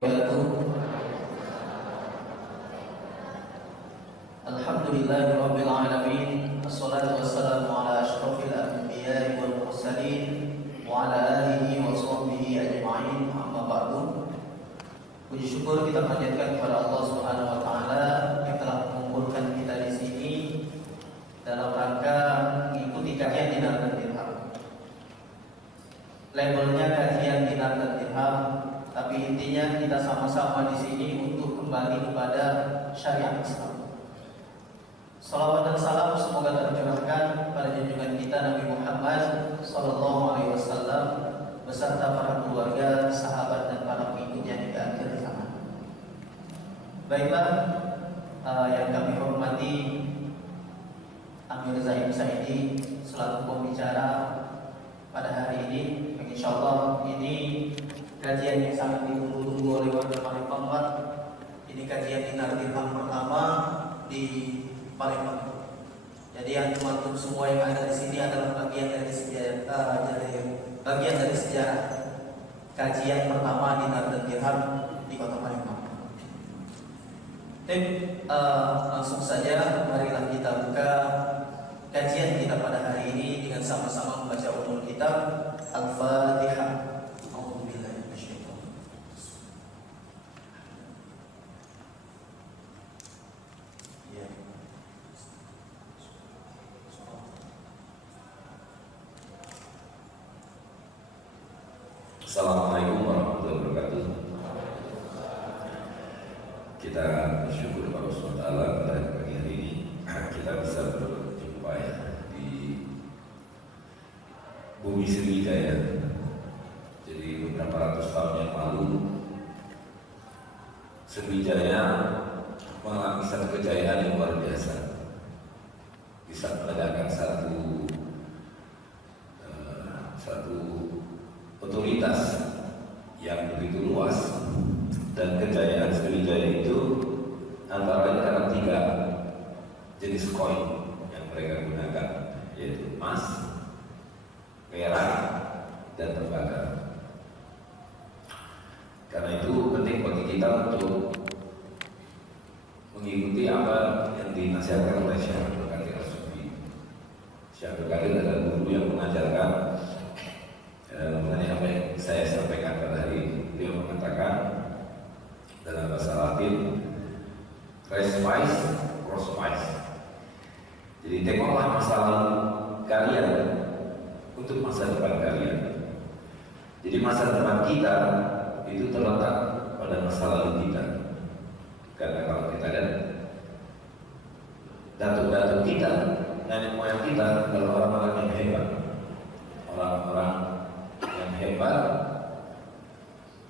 Alhamdulillahirabbil alamin, wassalatu wassalamu ala asyrafil anbiya'i wal mursalin wa ala alihi wa sahbihi ajma'in. Amma ba'du. Puji syukur kita panjatkan kepada Allah Subhanahu wa taala yang telah mengumpulkan kita di sini dalam rangka mengikuti kajian dinar dan dirham. Labelnya kajian dinar dan dirham, tapi intinya kita sama-sama di sini untuk kembali kepada syariat Islam. Salawat dan salam semoga tercurahkan pada junjungan kita Nabi Muhammad sallallahu alaihi wasallam beserta para keluarga, sahabat dan para pengikutnya hingga akhir zaman. Baiklah, yang kami hormati Amir Zaim Saidi selaku pembicara pada hari ini. Insyaallah ini kajian yang sangat ditunggu-tunggu oleh warga Palembang. Ini kajian dinar dirham pertama di Palembang. Jadi yang teman-teman semua yang ada di sini adalah bagian dari sejarah kajian pertama dinar dan dirham di Kota Palembang. Langsung saja marilah kita buka kajian kita pada hari ini dengan sama-sama membaca ulumul kitab Al-Fatihah. Assalamualaikum warahmatullahi wabarakatuh. Kita bersyukur kepada Allah SWT pada pagi hari ini kita bisa berjumpa ya di bumi Sriwijaya. Jadi beberapa ratus tahun yang lalu Sriwijaya mengalami satu kejayaan yang luar biasa. Bisa menegakkan satu otoritas yang begitu luas, dan kejayaan Sriwijaya itu antara lain karena 3 jenis koin yang mereka gunakan, yaitu emas, perak, dan tembaga. Karena itu penting bagi kita untuk mengikuti apa yang dinasihatkan oleh Syekh Abdul Qadir As-Sufi. Syekh Abdul Qadir adalah guru yang mengajarkan mengenai apa yang saya sampaikan pada hari ini. Beliau mengatakan dalam bahasa Latin, res wise, cross wise. Jadi tengoklah masa lalu kalian untuk masa depan kalian. Jadi masa depan kita itu terletak pada masa lalu kita. Karena kalau kita lihat datuk-datuk kita, nenek moyang kita adalah orang-orang yang hebat, orang-orang yang hebat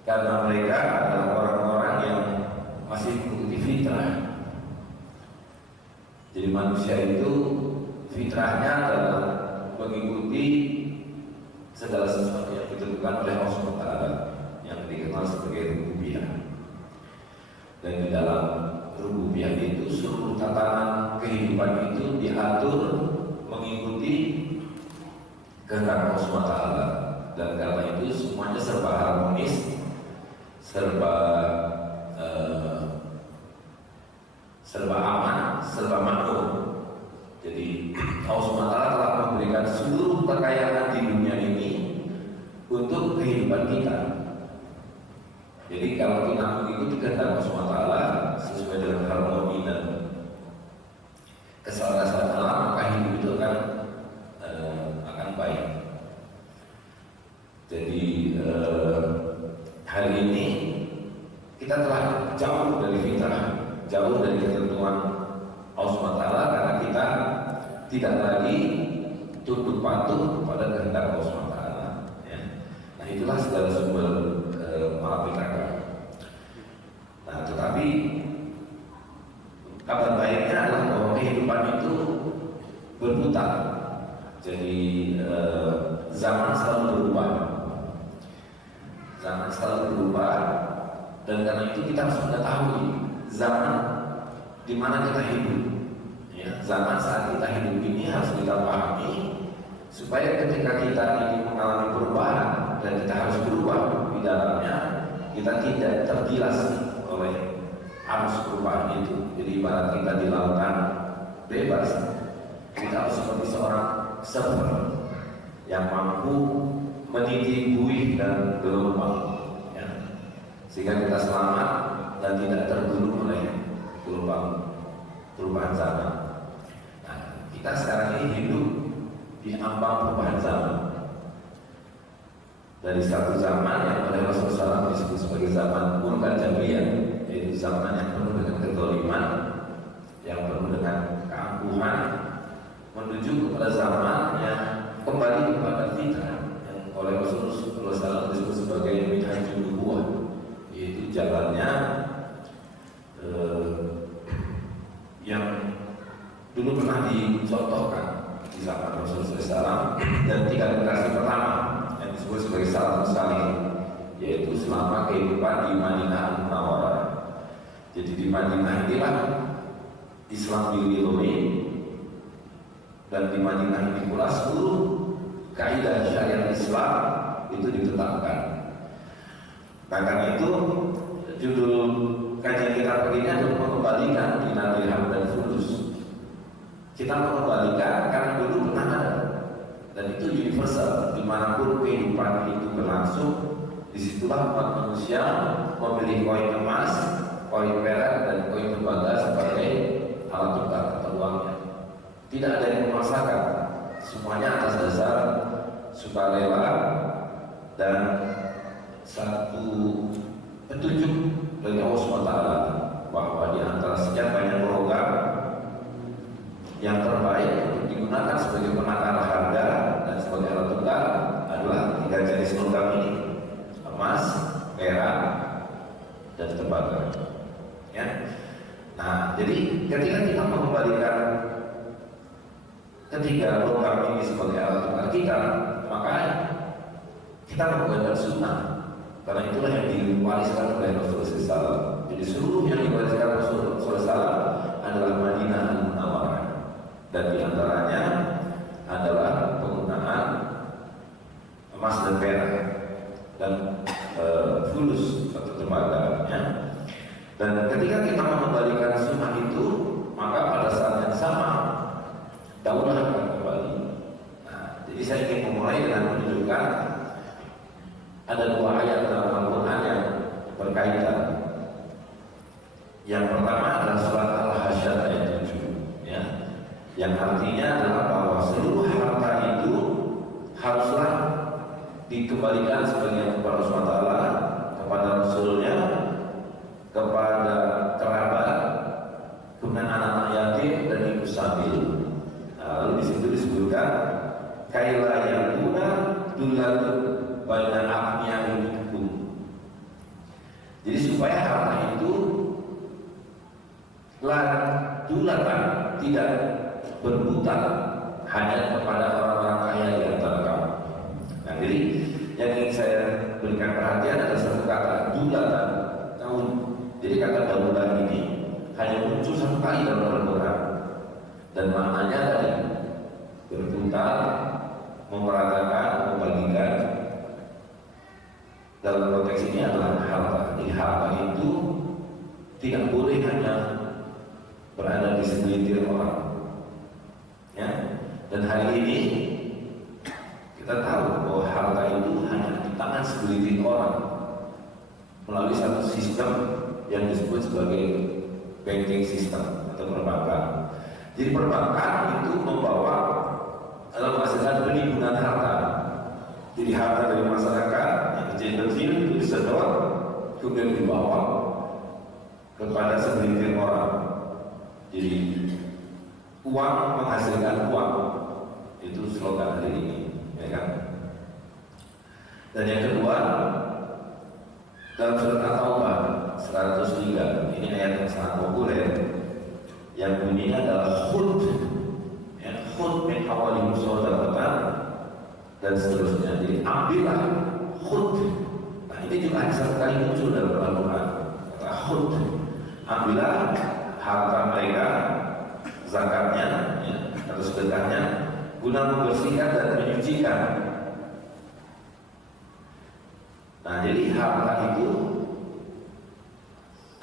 karena mereka adalah orang-orang yang masih mengikuti fitrah. Jadi manusia itu fitrahnya adalah mengikuti segala sesuatu yang ditentukan oleh Allah SWT yang dikenal sebagai rububiyah. Dan di dalam rububiyah itu seluruh tatanan kehidupan itu diatur mengikuti kehendak Allah SWT. Dan karena itu semuanya serba harmonis, serba aman, serba makmur. Jadi Allah SWT telah memberikan seluruh kekayaan di dunia ini untuk kehidupan kita. Jadi kalau kita mengikuti kehendak Allah SWT sesuai dengan harmoni dan keselarasan alam, maka hidup itu akan baik. Jadi hari ini kita telah jauh dari fitrah, jauh dari ketentuan Allah SWT karena kita tidak lagi tunduk patuh pada kehendak Allah SWT. Ya. Nah itulah segala sumber malapetaka. Nah tetapi kabar baiknya adalah bahwa kehidupan itu berputar. Jadi zaman selalu berubah. Zaman selalu berubah, dan karena itu kita harus mengetahui zaman di mana kita hidup. Ya, zaman saat kita hidup ini harus kita pahami supaya ketika kita ini mengalami perubahan dan kita harus berubah di dalamnya, kita tidak tergilas oleh arus perubahan itu. Jadi ibarat kita di lautan bebas, kita harus seperti seorang surfer yang mampu meniti buih dan gelombang, ya, sehingga kita selamat dan tidak tergulung oleh gelombang perubahan zaman. Nah, kita sekarang ini hidup di ambang perubahan zaman. Dari satu zaman yang oleh Rasulullah SAW disebut sebagai zaman Murkan Jahiliyah, yaitu zaman yang penuh dengan kezaliman, yang penuh dengan keangkuhan, menuju kepada zaman yang kembali kepada fitrah yang oleh Rasulullah SAW disebut sebagai minhajul nubuwah, yaitu jalannya yang dulu pernah dicontohkan di zaman Rasulullah SAW, dan 3 generasi pertama yang disebut sebagai salafus salih, yaitu selama kehidupan di Madinah Al-Munawwarah. Jadi di Madinah inilah Islam dirilui, dan di Madinah ini pula seluruh kaidah syariat Islam itu ditetapkan. Nah, karena itu judul kajian kita pagi ini adalah mengembalikan dinar dirham dan fulus. Kita mengembalikan karena dulu pernah ada, dan itu universal. Dimanapun kehidupan itu berlangsung, disitulah umat manusia memilih koin emas, koin perak, dan koin tembaga sebagai alat tukar atau uangnya. Tidak ada yang memaksakan, semuanya atas dasar sukarela dan satu petunjuk dari Allah SWT, bahwa di antara sekian banyak program yang terbaik untuk digunakan sebagai penakar harga dan sebagai alat tukar adalah 3 jenis logam ini: emas, perak, dan tembaga. Ya. Nah, jadi ketika kita mengembalikan ketiga logam ini sebagai alat tukar kita, maka kita menggunakan sunnah, karena itulah yang diwariskan oleh Rasulullah SAW. Jadi seluruh yang diwariskan Rasulullah SAW adalah Madinah Al-Munawwarah, dan diantaranya adalah penggunaan emas dan perak dan fulus atau tembaga, ya. Dan ketika kita mengembalikan sunnah itu, maka pada saat yang sama daulah akan kembali. Nah, jadi saya ingin memulai dengan menunjukkan ada 2 ayat dalam Al-Quran yang berkaitan. Yang pertama adalah surat Al-Hasyr ayat 7, ya, yang artinya adalah bahwa seluruh harta itu haruslah dikembalikan sebagian kepada Allah SWT, kepada Rasulnya, kepada kerabat, kemudian anak-anak yatim dan ibu sabil. Lalu di situ disebutkan kaila yakuna dulatun baina aqniya'ikum. Jadi supaya harta itu dulatan, tidak berhutang hanya kepada orang-orang kaya di antara kamu. Nah, jadi yang ingin saya berikan perhatian adalah satu kata, dulatan, tahun. Jadi kata daulah ini hanya muncul 1 kali dalam Al-Quran, dan maknanya tadi berputar, memeratakan, membagikan. Dalam konteks ini adalah harta. Jadi harta itu tidak boleh hanya berada di segelintir orang, ya. Dan hari ini kita tahu bahwa harta itu hanya di tangan segelintir orang melalui satu sistem yang disebut sebagai banking system atau perbankan. Jadi perbankan itu membawa dalam menghasilkan penimbunan harta. Jadi harta dari masyarakat yang kecil-kecil itu disedot, kemudian dibawa kepada segelintir orang. Jadi uang menghasilkan uang, itu slogan hari ini, ya kan? Dan yang kedua, dalam surat At-Taubah 103, ini ayat yang sangat populer, yang bunyinya adalah khud, ya, khud min awali musawwadatan dan seterusnya. Jadi ambillah khud. Nah, ini juga satu kali muncul dalam Al-Quran, kata khud. Ambillah harta mereka, zakatnya, ya, atau sedekahnya, guna membersihkan dan menyucikan. Nah, jadi harta itu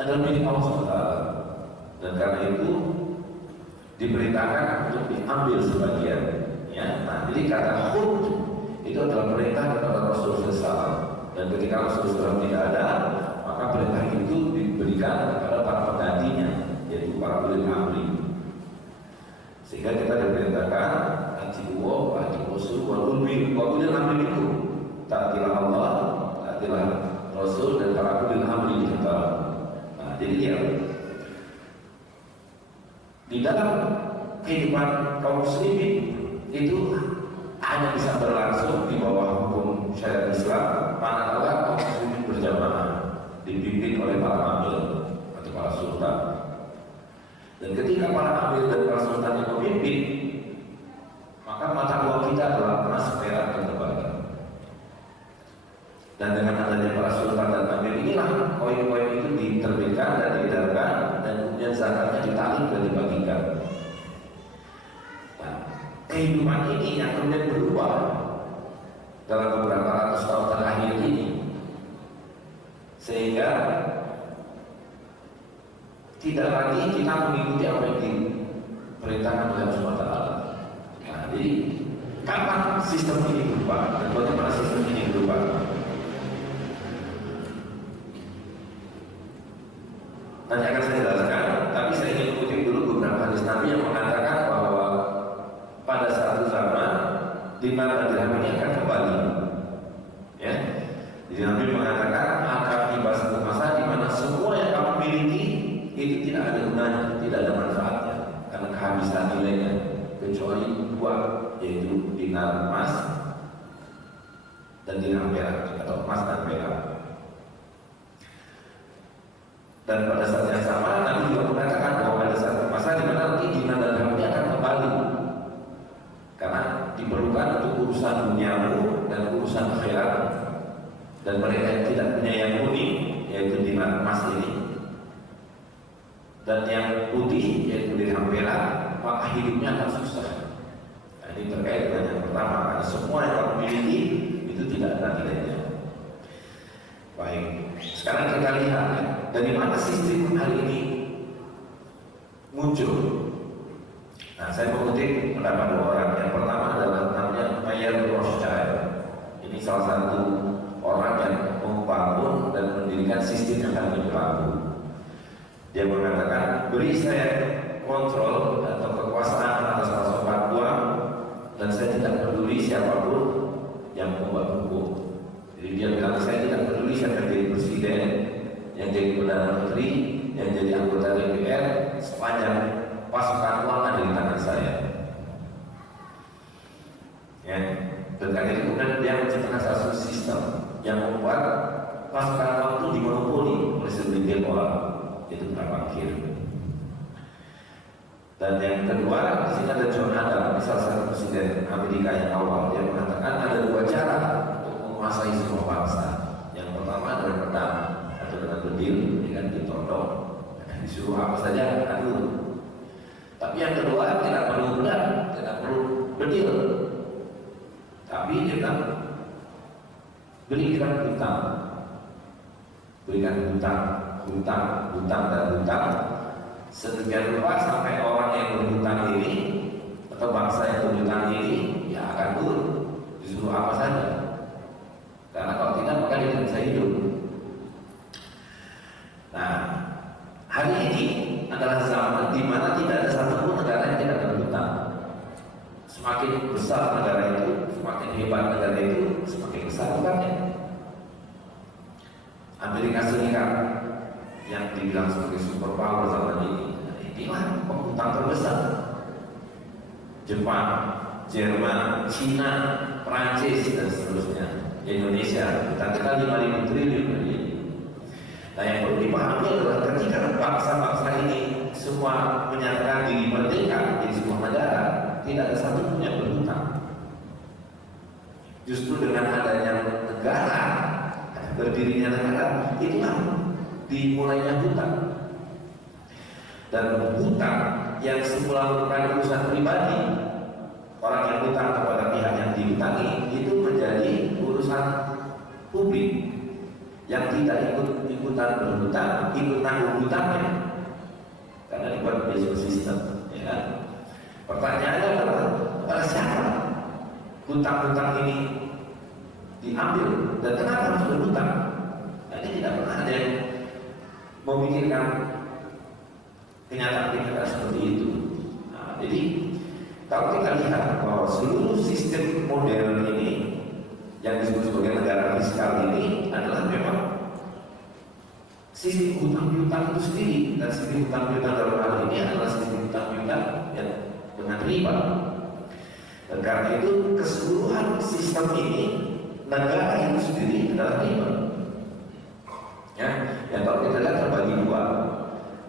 adalah milik Allah SWT, dan karena itu diperintahkan untuk diambil sebagian. Ya, nah jadi kata khud itu adalah perintah kepada Rasulullah SAW, dan ketika Rasulullah SAW tidak ada, maka perintah itu diberikan kepada para penggantinya, yaitu para ulil amri. Sehingga kita diperintahkan atiwa wa atiwasul wa ulil amri itu, taatilah Allah, taatilah Rasul dan para ulil amri kita. Nah, jadi dia di dalam kehidupan kaum muslimin itu hanya bisa berlangsung di bawah hukum syariat Islam manakala kaum muslimin berjamaah dipimpin oleh para amir atau para sultan. Dan ketika para amir dan para sultan yang memimpin, maka mata uang kita adalah emas, perak, dan tembaga. Dan dengan adanya para sultan dan amir inilah koin-koin itu diterbitkan dan diedarkan, dan kemudian zakatnya ditarik dan dibagikan. Nah, kehidupan ini yang kemudian berubah dalam beberapa ratus tahun terakhir ini, sehingga tidak lagi kita mengikuti apa yang diperintahkan oleh Allah SWT. Nah, jadi kapan sistem ini berubah dan bagaimana sistem ini berubah? Nanti akan saya jelaskan, tapi saya ingin mengutip dulu beberapa hadis Nabi yang mengatakan bahwa pada satu zaman dinar dan dirham ini akan kembali. Ya, jadi Nabi mengatakan akan tiba satu masa di mana semua yang kamu miliki itu tidak ada gunanya, tidak ada manfaatnya karena kehabisan nilainya, kecuali dua, yaitu dinar emas dan dirham perak, atau emas dan perak. Dan pada saat yang sama Nabi juga mengatakan bahwa pada saat masa di mana nanti dinar dan dirham akan kembali, karena diperlukan untuk urusan duniamu dan urusan akhirat. Dan mereka yang tidak punya yang unik, yaitu dinar emas ini, dan yang putih, yaitu dirham perak, maka hidupnya akan susah. Nah, ini terkait dengan yang pertama, karena semua yang kamu miliki itu tidak ada nilainya. Baik, sekarang kita lihat ya, dari mana sistem hari ini muncul. Nah, saya mengutip pendapat dua orang. Yang pertama adalah namanya Mayer Rothschild. Ini salah satu orang yang membangun dan mendirikan sistem yang kami berlaku. Dia mengatakan, beri saya kontrol atau kekuasaan atas pasokan uang, dan saya tidak peduli siapapun yang membuat hukum. Jadi dia bilang, saya tidak peduli siapa yang jadi presiden, yang jadi perdana menteri, yang jadi anggota DPR, sepanjang pasokan uang ada di tangan saya. Ya, dan karena itu kemudian dia menciptakan satu sistem yang membuat pasokan uang itu dimonopoli oleh segelintir orang, yaitu para bankir. Dan yang kedua, di sini ada John Adams, salah satu presiden Amerika yang awal. Dia mengatakan ada dua cara untuk menguasai semua bangsa. Yang pertama adalah pedang atau dengan bedil, dengan ditodong, disuruh apa saja akan. Tapi yang kedua tidak perlu pedang, tidak perlu bedil, tapi kita berikan hutang, berikan hutang dan hutang sedemikian rupa sampai orang yang berhutang ini atau bangsa yang berhutang ini ya akan turun, disuruh apa saja, karena kalau tidak maka dia tidak bisa hidup. Nah, hari ini adalah zaman di mana tidak ada satupun negara yang tidak berhutang. Semakin besar negara itu, semakin hebat negara itu, semakin besar hutangnya. Amerika Serikat yang dibilang sebagai superpower zaman ini, inilah penghutang terbesar. Jepang, Jerman, Cina, Prancis dan seterusnya. Indonesia, hutang kita 5.000 triliun hari ini. Nah, yang perlu dipahami adalah ketika bangsa-bangsa ini semua menyatakan diri merdeka di sebuah negara, tidak ada satupun yang berhutang. Justru dengan adanya negara, berdirinya negara, itulah dimulainya hutang. Dan hutang yang semula merupakan urusan pribadi, orang yang hutang kepada pihak yang dihutangi, itu menjadi urusan publik yang tidak ikut ikutan berhutang, ikut tanggung hutangnya, karena dibuat basic system, ya kan? Pertanyaannya adalah pada siapa hutang-hutang ini diambil dan kenapa harus berhutang? Nah, ini tidak pernah ada yang memikirkan kenyataan-kenyataan seperti itu. Nah, jadi kalau kita lihat bahwa seluruh sistem modern ini yang disebut sebagai negara fiskal ini adalah memang sistem hutang piutang itu sendiri, dan sistem hutang piutang dalam hal ini adalah sistem hutang piutang yang dengan riba. Dan karena itu keseluruhan sistem ini negara itu sendiri adalah riba. Ya, yang kalau kita lihat terbagi dua,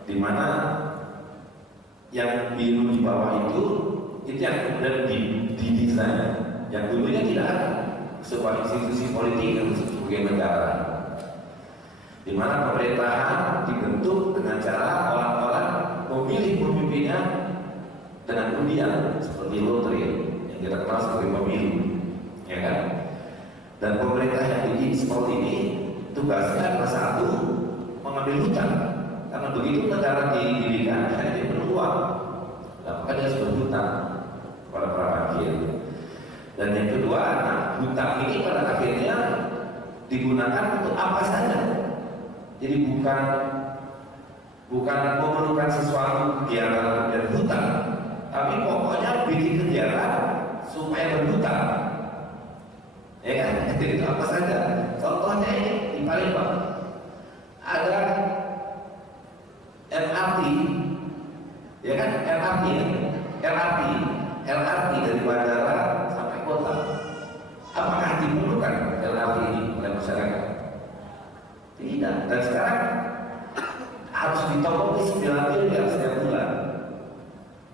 di mana yang biru di bawah itu yang kemudian didesain, yang dulunya tidak ada sebuah institusi politik yang sebagai negara, di mana pemerintahan dibentuk dengan cara orang-orang memilih pemimpinnya dengan undian seperti lotre yang kita kenal sebagai pemilu, ya kan? Dan pemerintah yang begini seperti ini tugasnya adalah satu, mengambil hutang, karena begitu negara didirikan hanya beruang, maka dia harus berhutang kepada para fakir. Dan yang kedua, nah, hutang ini pada akhirnya digunakan untuk apa saja. Jadi bukan memerlukan sesuatu kegiatan dan hutang, tapi pokoknya bikin kegiatan supaya berhutang. Ya kan? Jadi itu apa saja. Contohnya ini di Palembang ada MRT, ya kan? LRT dari bandara sampai kota. Apakah diperlukan LRT ini oleh masyarakat? Tidak. Dan sekarang harus ditopori 9 miliar setiap bulan.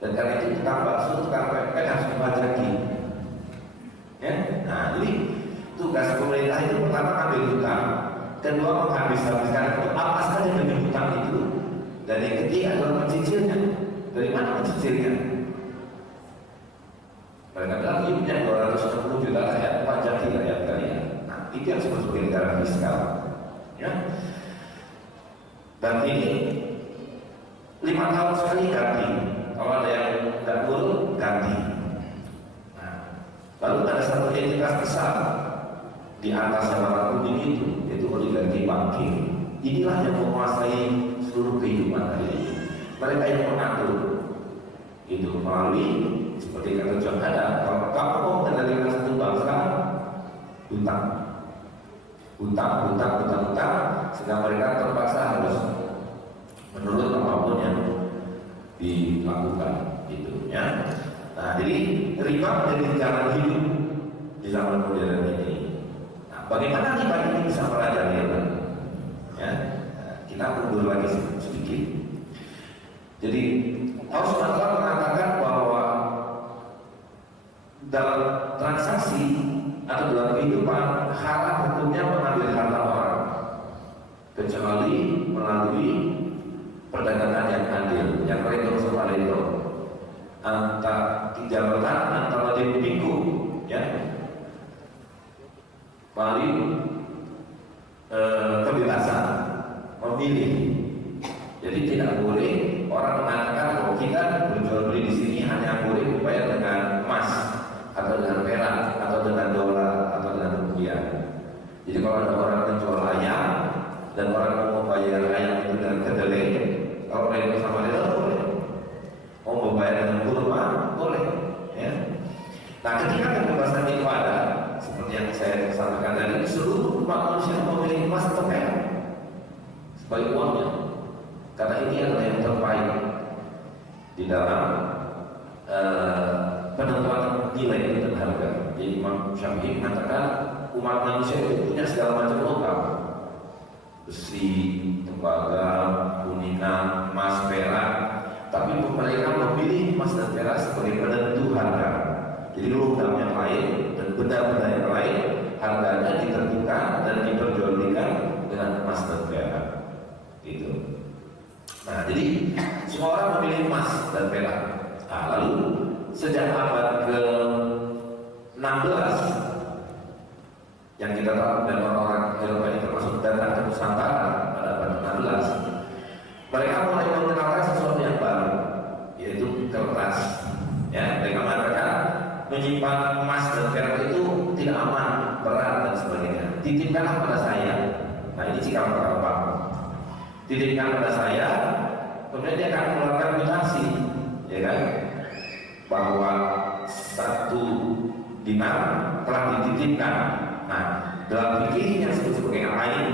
Dan karena itu tukang bakso, tukang pempek harus dipajaki. Ya? Nah, jadi tugas pemerintah itu pertama ambil hutang, kedua menghabis-habiskan untuk apa saja demi hutang itu, dan yang ketiga adalah mencicilnya. Dari mana mencicilnya? Mereka bilang ini punya 260 juta rakyat, pajaki rakyat kalian. Nah, itu yang disebut sebagai negara fiskal. Ya. Dan ini 5 tahun sekali ganti. Kalau ada yang tidak turun, ganti. Nah, lalu ada satu entitas besar di atas jabatan kuning itu, yaitu oligarki banking. Inilah yang menguasai seluruh kehidupan hari ini. Mereka yang mengatur itu melalui seperti kata John Adam, kalau kamu mau mengendalikan satu bangsa, hutang, sehingga mereka terpaksa harus menurut apapun yang dilakukan, gitu ya. Nah, jadi riba menjadi jalan hidup di zaman modern ini. Nah, bagaimana riba ini bisa merajalela? Ya, kita mundur lagi sedikit. Jadi Allah mengatakan bahwa dalam transaksi atau dalam kehidupan haram hukumnya mengambil harta orang, kecuali melalui perdagangan yang adil, yang redo sama redo, antara tijabatan antara demo, ya, melalui kebebasan memilih. Jadi tidak boleh orang mengatakan bahwa kita berjual beli di sini hanya boleh dibayar dengan emas atau dengan perak atau dengan dolar atau dengan rupiah. Jadi kalau ada orang menjual ayam dan orang mau membayar ayam itu dengan kedelai, kalau mereka sama dia boleh. Mau membayar dengan kurma boleh. Ya. Nah, ketika kebebasan itu ada, seperti yang saya sampaikan tadi, seluruh umat manusia memilih emas atau perak sebagai uangnya. Karena ini adalah yang terbaik di dalam penentuan nilai dan harga. Jadi Imam Syafi'i mengatakan umat manusia itu punya segala macam logam, besi, tembaga, kuningan, emas, perak, tapi mereka memilih emas dan perak sebagai penentu harga. Jadi logam yang lain dan benda-benda yang lain harganya ditentukan dan diperjualbelikan dengan emas dan perak. Itu. Nah, jadi semua orang memilih emas dan perak. Nah, lalu sejak abad ke-16 yang kita kita tahu dan orang-orang Eropa ini termasuk datang ke Nusantara pada abad 16, mereka mulai mengenalkan sesuatu yang baru, yaitu kertas. Ya, mereka mengatakan menyimpan emas dan perak itu tidak aman, berat dan sebagainya. Titipkanlah pada saya. Nah, ini cikal bakal Pak. Titipkan pada saya, kemudian dia akan mengeluarkan kwitansi, ya kan? Bahwa 1 dinar telah dititipkan. Nah, dalam fikih yang disebut sebagai ain,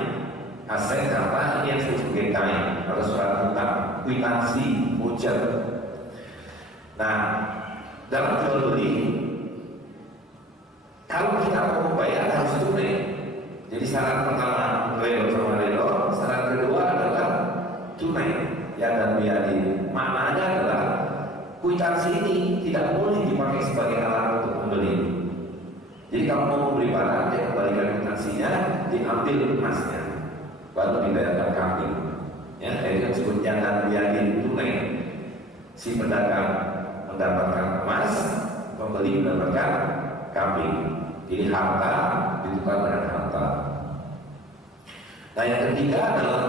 aset harta, ini yang disebut sebagai kain atau surat hutang, kwitansi, voucher. Nah, dalam jual beli, kalau kita mau membayar harus tunai. Jadi syarat pertama redo sama redo, syarat kedua adalah tunai. Ya, dan biadin. Maknanya adalah kwitansi ini tidak boleh dipakai sebagai alat untuk membeli. Jadi kalau mau membeli barang, dia kembalikan kwitansinya, diambil emasnya, baru dibayarkan kambing. Ya, itu yang disebut jangan biadin, tunai. Si pedagang mendapatkan emas, pembeli mendapatkan kambing. Jadi harta ditukar dengan harta. Nah, yang ketiga adalah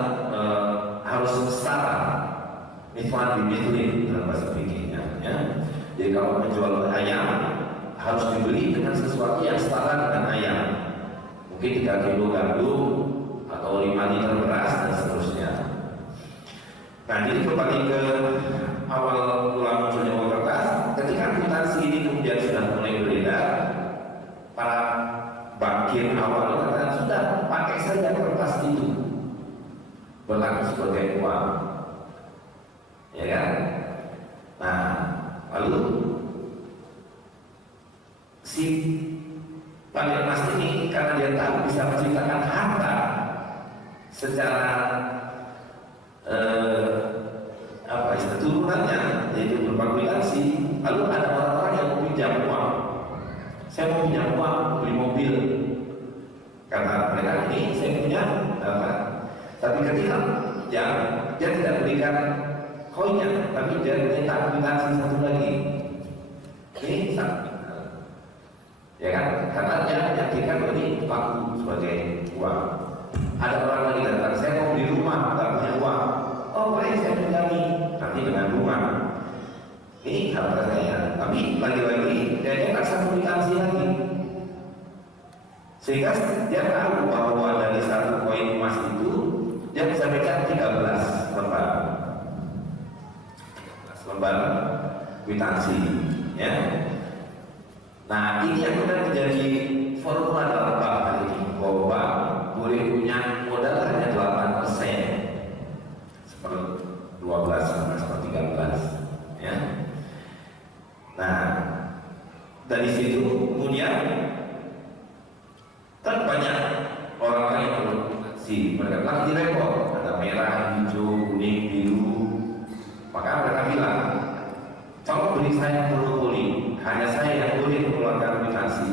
harus setara, mithlan bimithli dalam bahasa fikihnya. Ya. Jadi kalau menjual ayam harus dibeli dengan sesuatu yang setara dengan ayam. Mungkin 3 kilo gandum atau 5 liter beras dan seterusnya. Nah, jadi kembali ke awal mula munculnya uang kertas, ketika kwitansi ini kemudian sudah mulai beredar, para bankir awal katakan sudah pakai saja kertas itu berlaku sebagai uang, ya kan? Nah, lalu si pandai emas ini karena dia tahu bisa menciptakan harta secara turunannya, yaitu berupa kwitansi. Lalu ada orang-orang yang mau pinjam uang. Saya mau pinjam uang beli mobil. Kata mereka, ini saya punya apa? Tapi ketika dia tidak berikan koinnya, tapi dia minta kwitansi satu lagi. Ini ya kan? Karena dia meyakinkan ini laku sebagai uang. Ada orang lagi datang, saya mau beli rumah, tak punya uang. Oh, boleh saya pinjami nanti dengan rumah. Ini harta saya, tapi lagi-lagi dia tak satu kwitansi lagi, sehingga dia tahu bahwa dari 1 koin emas itu dia bisa pegang 13 lembar kwitansi, ya. Nah, ini yang kemudian menjadi formula dalam bank hari ini, bahwa bank boleh punya modal hanya 8%, seperti 12 sampai 13, ya. Nah, dari situ kemudian kan banyak orang yang produksi, mereka bilang di repot, ada merah, hijau, kuning, biru. Maka mereka bilang, kalau beli saya monopoli, hanya saya yang boleh mengeluarkan kwitansi.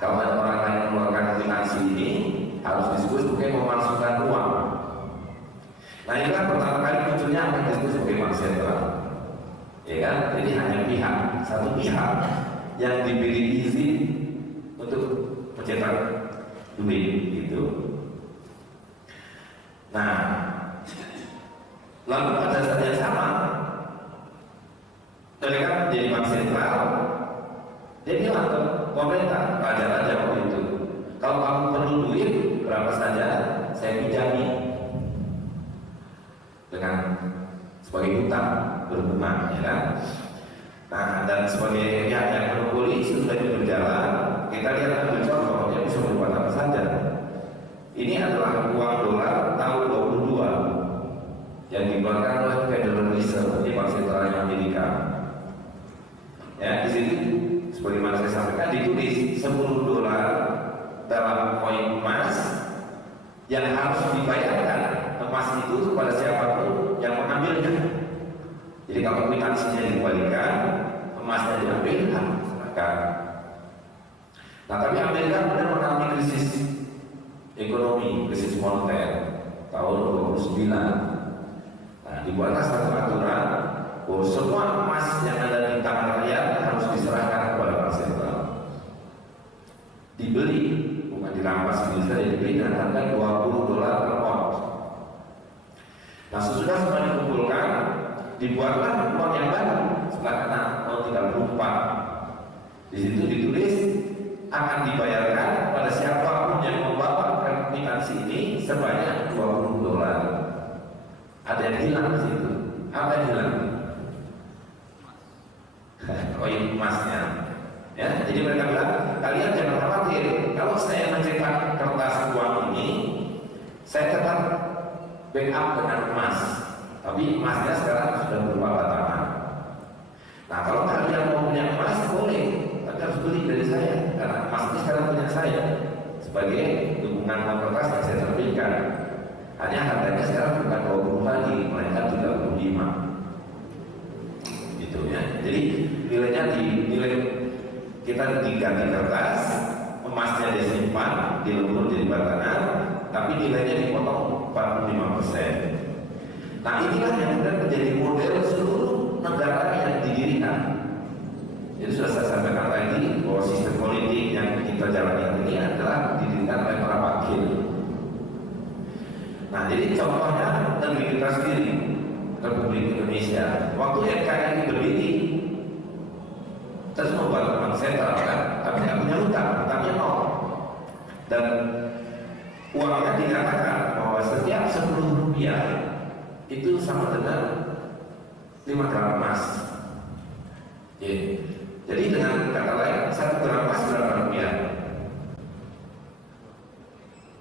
Kalau ada orang lain mengeluarkan kwitansi ini, harus disebut sebagai memasukkan uang. Nah, ini kan pertama kali munculnya apa yang disebut sebagai bank sentral, ya kan? Jadi hanya satu pihak yang diberi izin untuk mencetak duit gitu. Nah, lalu pada saat yang sama mereka menjadi bank sentral, dia bilang ke pemerintah, raja-raja waktu itu, kalau kamu perlu duit berapa saja saya pinjami dengan sebagai hutang berbunga, ya kan? Nah, dan sebagai pihak yang monopoli sudah berjalan, kita lihat ambil contoh, dia bisa berbuat apa saja. Ini adalah uang dolar tahun 22 yang dikeluarkan oleh Federal Reserve di Bank Sentral Amerika. Ya, di sini sebagaimana saya sampaikan ditulis 10 dolar dalam koin emas yang harus dibayarkan emas itu kepada siapapun yang mengambilnya. Jadi kalau kwitansinya dikembalikan, emasnya diambil, harus diserahkan. Nah, tapi Amerika kemudian mengalami krisis ekonomi, krisis moneter tahun 29. Nah, dibuatlah satu aturan bahwa semua emas yang ada di tangan rakyat harus diserahkan kepada bank sentral. Dibeli, bukan kampas ini saja dibeli dengan harga $20 per pot. Nah sesudah semua dikumpulkan, dibuatlah uang yang baru setelah kena tahun 34. Di situ ditulis akan dibayarkan pada siapapun yang membawa kwitansi ini sebanyak $20. Ada yang hilang di situ. Apa yang hilang? Koin emasnya. Ya, jadi mereka bilang, kalian jangan khawatir. Kalau saya mencetak kertas uang ini, saya tetap backup dengan emas. Tapi emasnya sekarang sudah berupa batangan. Nah, kalau kalian mau punya emas boleh, tapi harus beli dari saya karena emas ini sekarang punya saya sebagai dukungan uang kertas yang saya terbitkan. Hanya harganya sekarang bukan 20 lagi, melainkan 35. Gitu ya. Jadi nilainya nilai kita diganti kertas, emasnya disimpan, dilebur jadi batangan, tapi nilainya dipotong 45%. Nah inilah yang kemudian menjadi model seluruh negara yang didirikan. Jadi sudah saya sampaikan tadi bahwa sistem politik yang kita jalani ini adalah didirikan oleh para wakil. Nah jadi contohnya negeri kita sendiri, Republik Indonesia. Waktu NKRI berdiri, terus membuat bank sentral kan, tapi tidak punya utangnya nol. Dan uangnya dikatakan bahwa setiap 10 rupiah itu sama dengan 5 gram emas. Jadi dengan kata lain 1 gram emas berapa rupiah?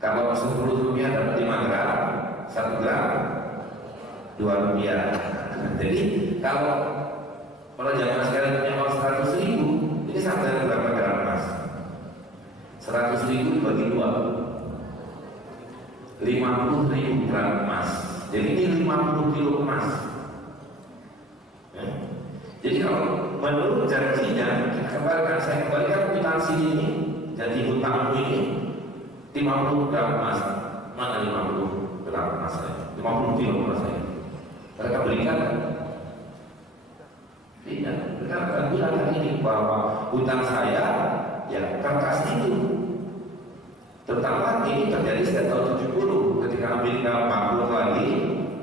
Kalau 10 rupiah dapat 5 gram, 1 gram 2 rupiah. Jadi kalau zaman sekarang punya uang 100.000, ini sama dengan berapa gram emas? 100.000 dibagi 2, 50.000 gram emas. Jadi ini 50 kilo emas. Ya. Jadi kalau menurut janjinya, saya kembalikan kwitansi ini, jadi hutangmu ini 50 gram emas. Mana 50 gram emas saya? 50 kilo emas saya. Mereka berikan. Tidak, mereka akan bilang ini bahwa hutang saya ya kertas itu. Terutama ini terjadi sejak tahun 70 ketika Amerika bangkrut lagi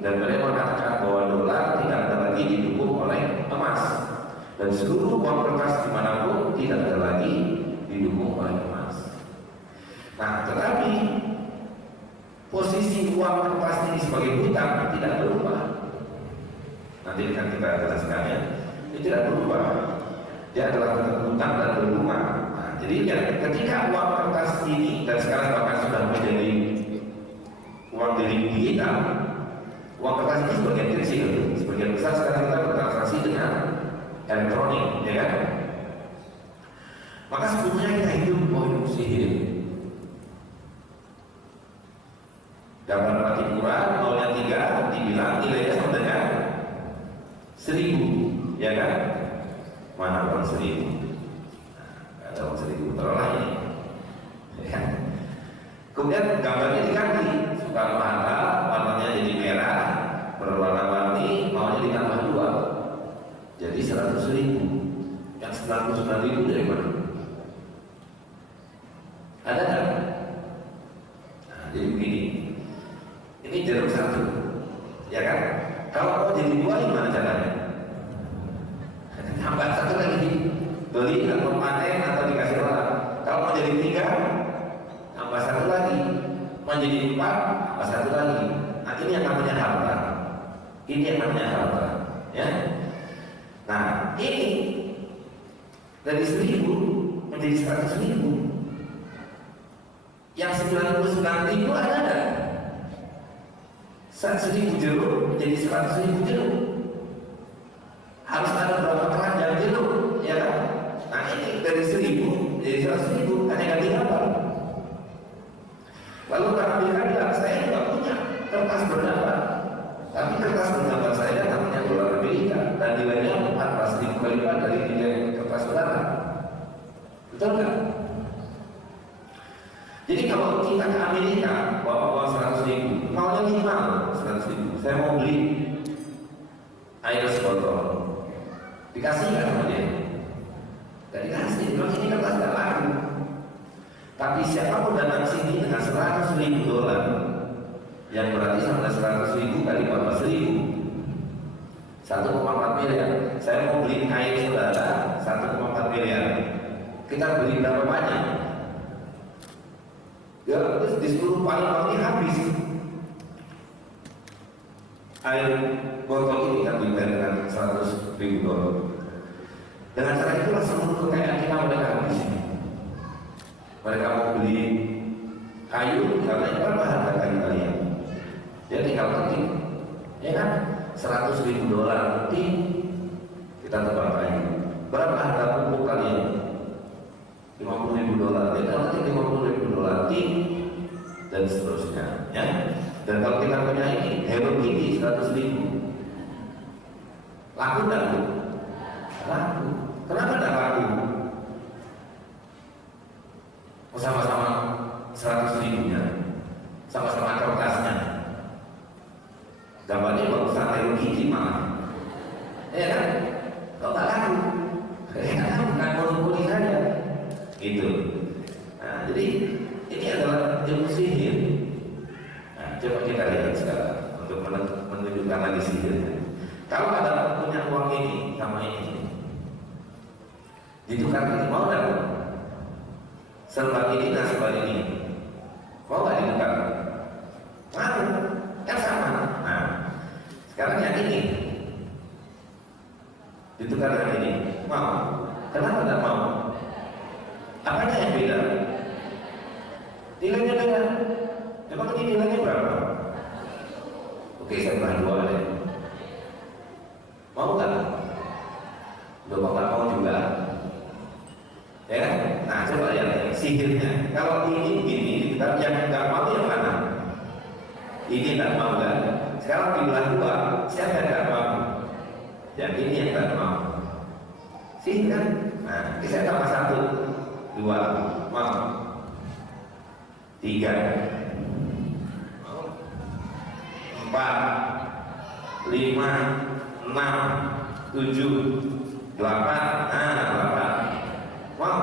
dan mereka mengatakan bahwa dolar tidak ada lagi didukung oleh emas dan seluruh uang kertas dimanapun tidak ada lagi didukung oleh emas. Nah, tetapi posisi uang kertas ini sebagai hutang tidak berubah. Nanti akan kita jelaskan ya. Ini tidak berubah. Dia adalah hutang dan berbunga. Nah, jadi ya, ketika uang kertas ini dan sekarang bahkan sudah menjadi uang digital, uang kertas ini sebagian kecil, sebagian besar sekarang kita bertransaksi dengan elektronik, ya kan? Maka sebetulnya kita hidup sihir. Gambar mati kurang, 0,3 dibilang nilainya sama dengan 1.000, ya kan? Mana uang 1.000? Nah, ada uang 1.000 terolah ini, ya kan? Kemudian gambarnya diganti, Soekarno Hatta, warnanya jadi merah, berwarna-warni, maunya ditambah 2, jadi 100.000. Yang 99.000 dari mana? Ada kan? Nah, jadi begini, ini jarum 1, ya kan? Kalau mau jadi 2 gimana caranya? Tambah 1 lagi, beli atau panen atau dikasih orang. Kalau mau jadi 3, tambah 1 lagi, mau jadi 4, tambah 1 lagi. Nah ini yang namanya harta. Ini yang namanya harta, ya. Nah ini dari 1.000 menjadi 100.000. Yang 99.000 ada enggak? 1.000 jeruk menjadi 100.000 jeruk. Harus ada berapa keranjang jeruk, ya kan? Nah ini dari 1.000 menjadi 100.000, hanya ganti gambar. Lalu orang Amerika bilang, saya juga punya kertas bergambar, tapi kertas bergambar saya namanya dolar Amerika dan nilainya 14.000 kali lipat dari nilai kertas beneran. Betul kan? Jadi kalau kita ke Amerika bawa uang 100.000, maunya minimal 100.000. Saya mau beli air sebotol, dikasih nggak sama dia? Gak dikasih, bilang ini kertas nggak laku. Tapi siapapun datang sini dengan 100 ribu dolar, yang berarti sama 100 ribu kali 14 ribu, 1,4 miliar. Saya mau beli air saudara 1,4 miliar. Kita beli berapa banyak? Ya, terus di seluruh Palembang ini habis. Air botol ini kan dibayar dengan 100 ribu dolar. Dengan cara itulah seluruh kekayaan kita mereka habis. Mereka mau beli kayu karena berapa harga kayu kalian? Dia tinggal ketik, ya kan? 100 ribu dolar ketik, kita tebak kayu. Berapa harga pupuk kalian? 50 ribu dolar. Dia tinggal ketik 50 ribu dolar ketik, dan seterusnya. Ya. Dan kalau kita punya ini Hello Kitty 100 ribu, laku nggak? Laku. Kenapa tidak laku? Sama-sama 100 ribunya, sama-sama kertasnya, gambarnya bagusan Hello Kitty malah, ya kan? Kok nggak laku? Bukan monopoli saja, gitu. Nah, jadi ini adalah ilmu sihir. Nah, coba kita lihat sekarang untuk menunjukkan lagi sihirnya. Kalau ada punya uang ini sama ini, ditukar ini mau nggak? Serba ini dan serba ini mau nggak ditukar? Mau, kan sama. Nah, sekarang yang ini ditukar dengan ini, mau? Kenapa nggak mau? Apanya yang beda? Nilainya beda. Emang ini nilainya berapa? Oke, saya pernah dua deh. Mau nggak? Udah mau juga. Ya, nah coba lihat sihirnya. Kalau ini kita yang nggak mau yang mana? Ini nggak mau kan? Sekarang dibelah dua, siapa yang nggak mau? Yang ini yang nggak mau. Sihir kan? Nah, ini saya tambah 1, 2, mau, 3, 4, 5, 6, 7, 8, 8. Mau?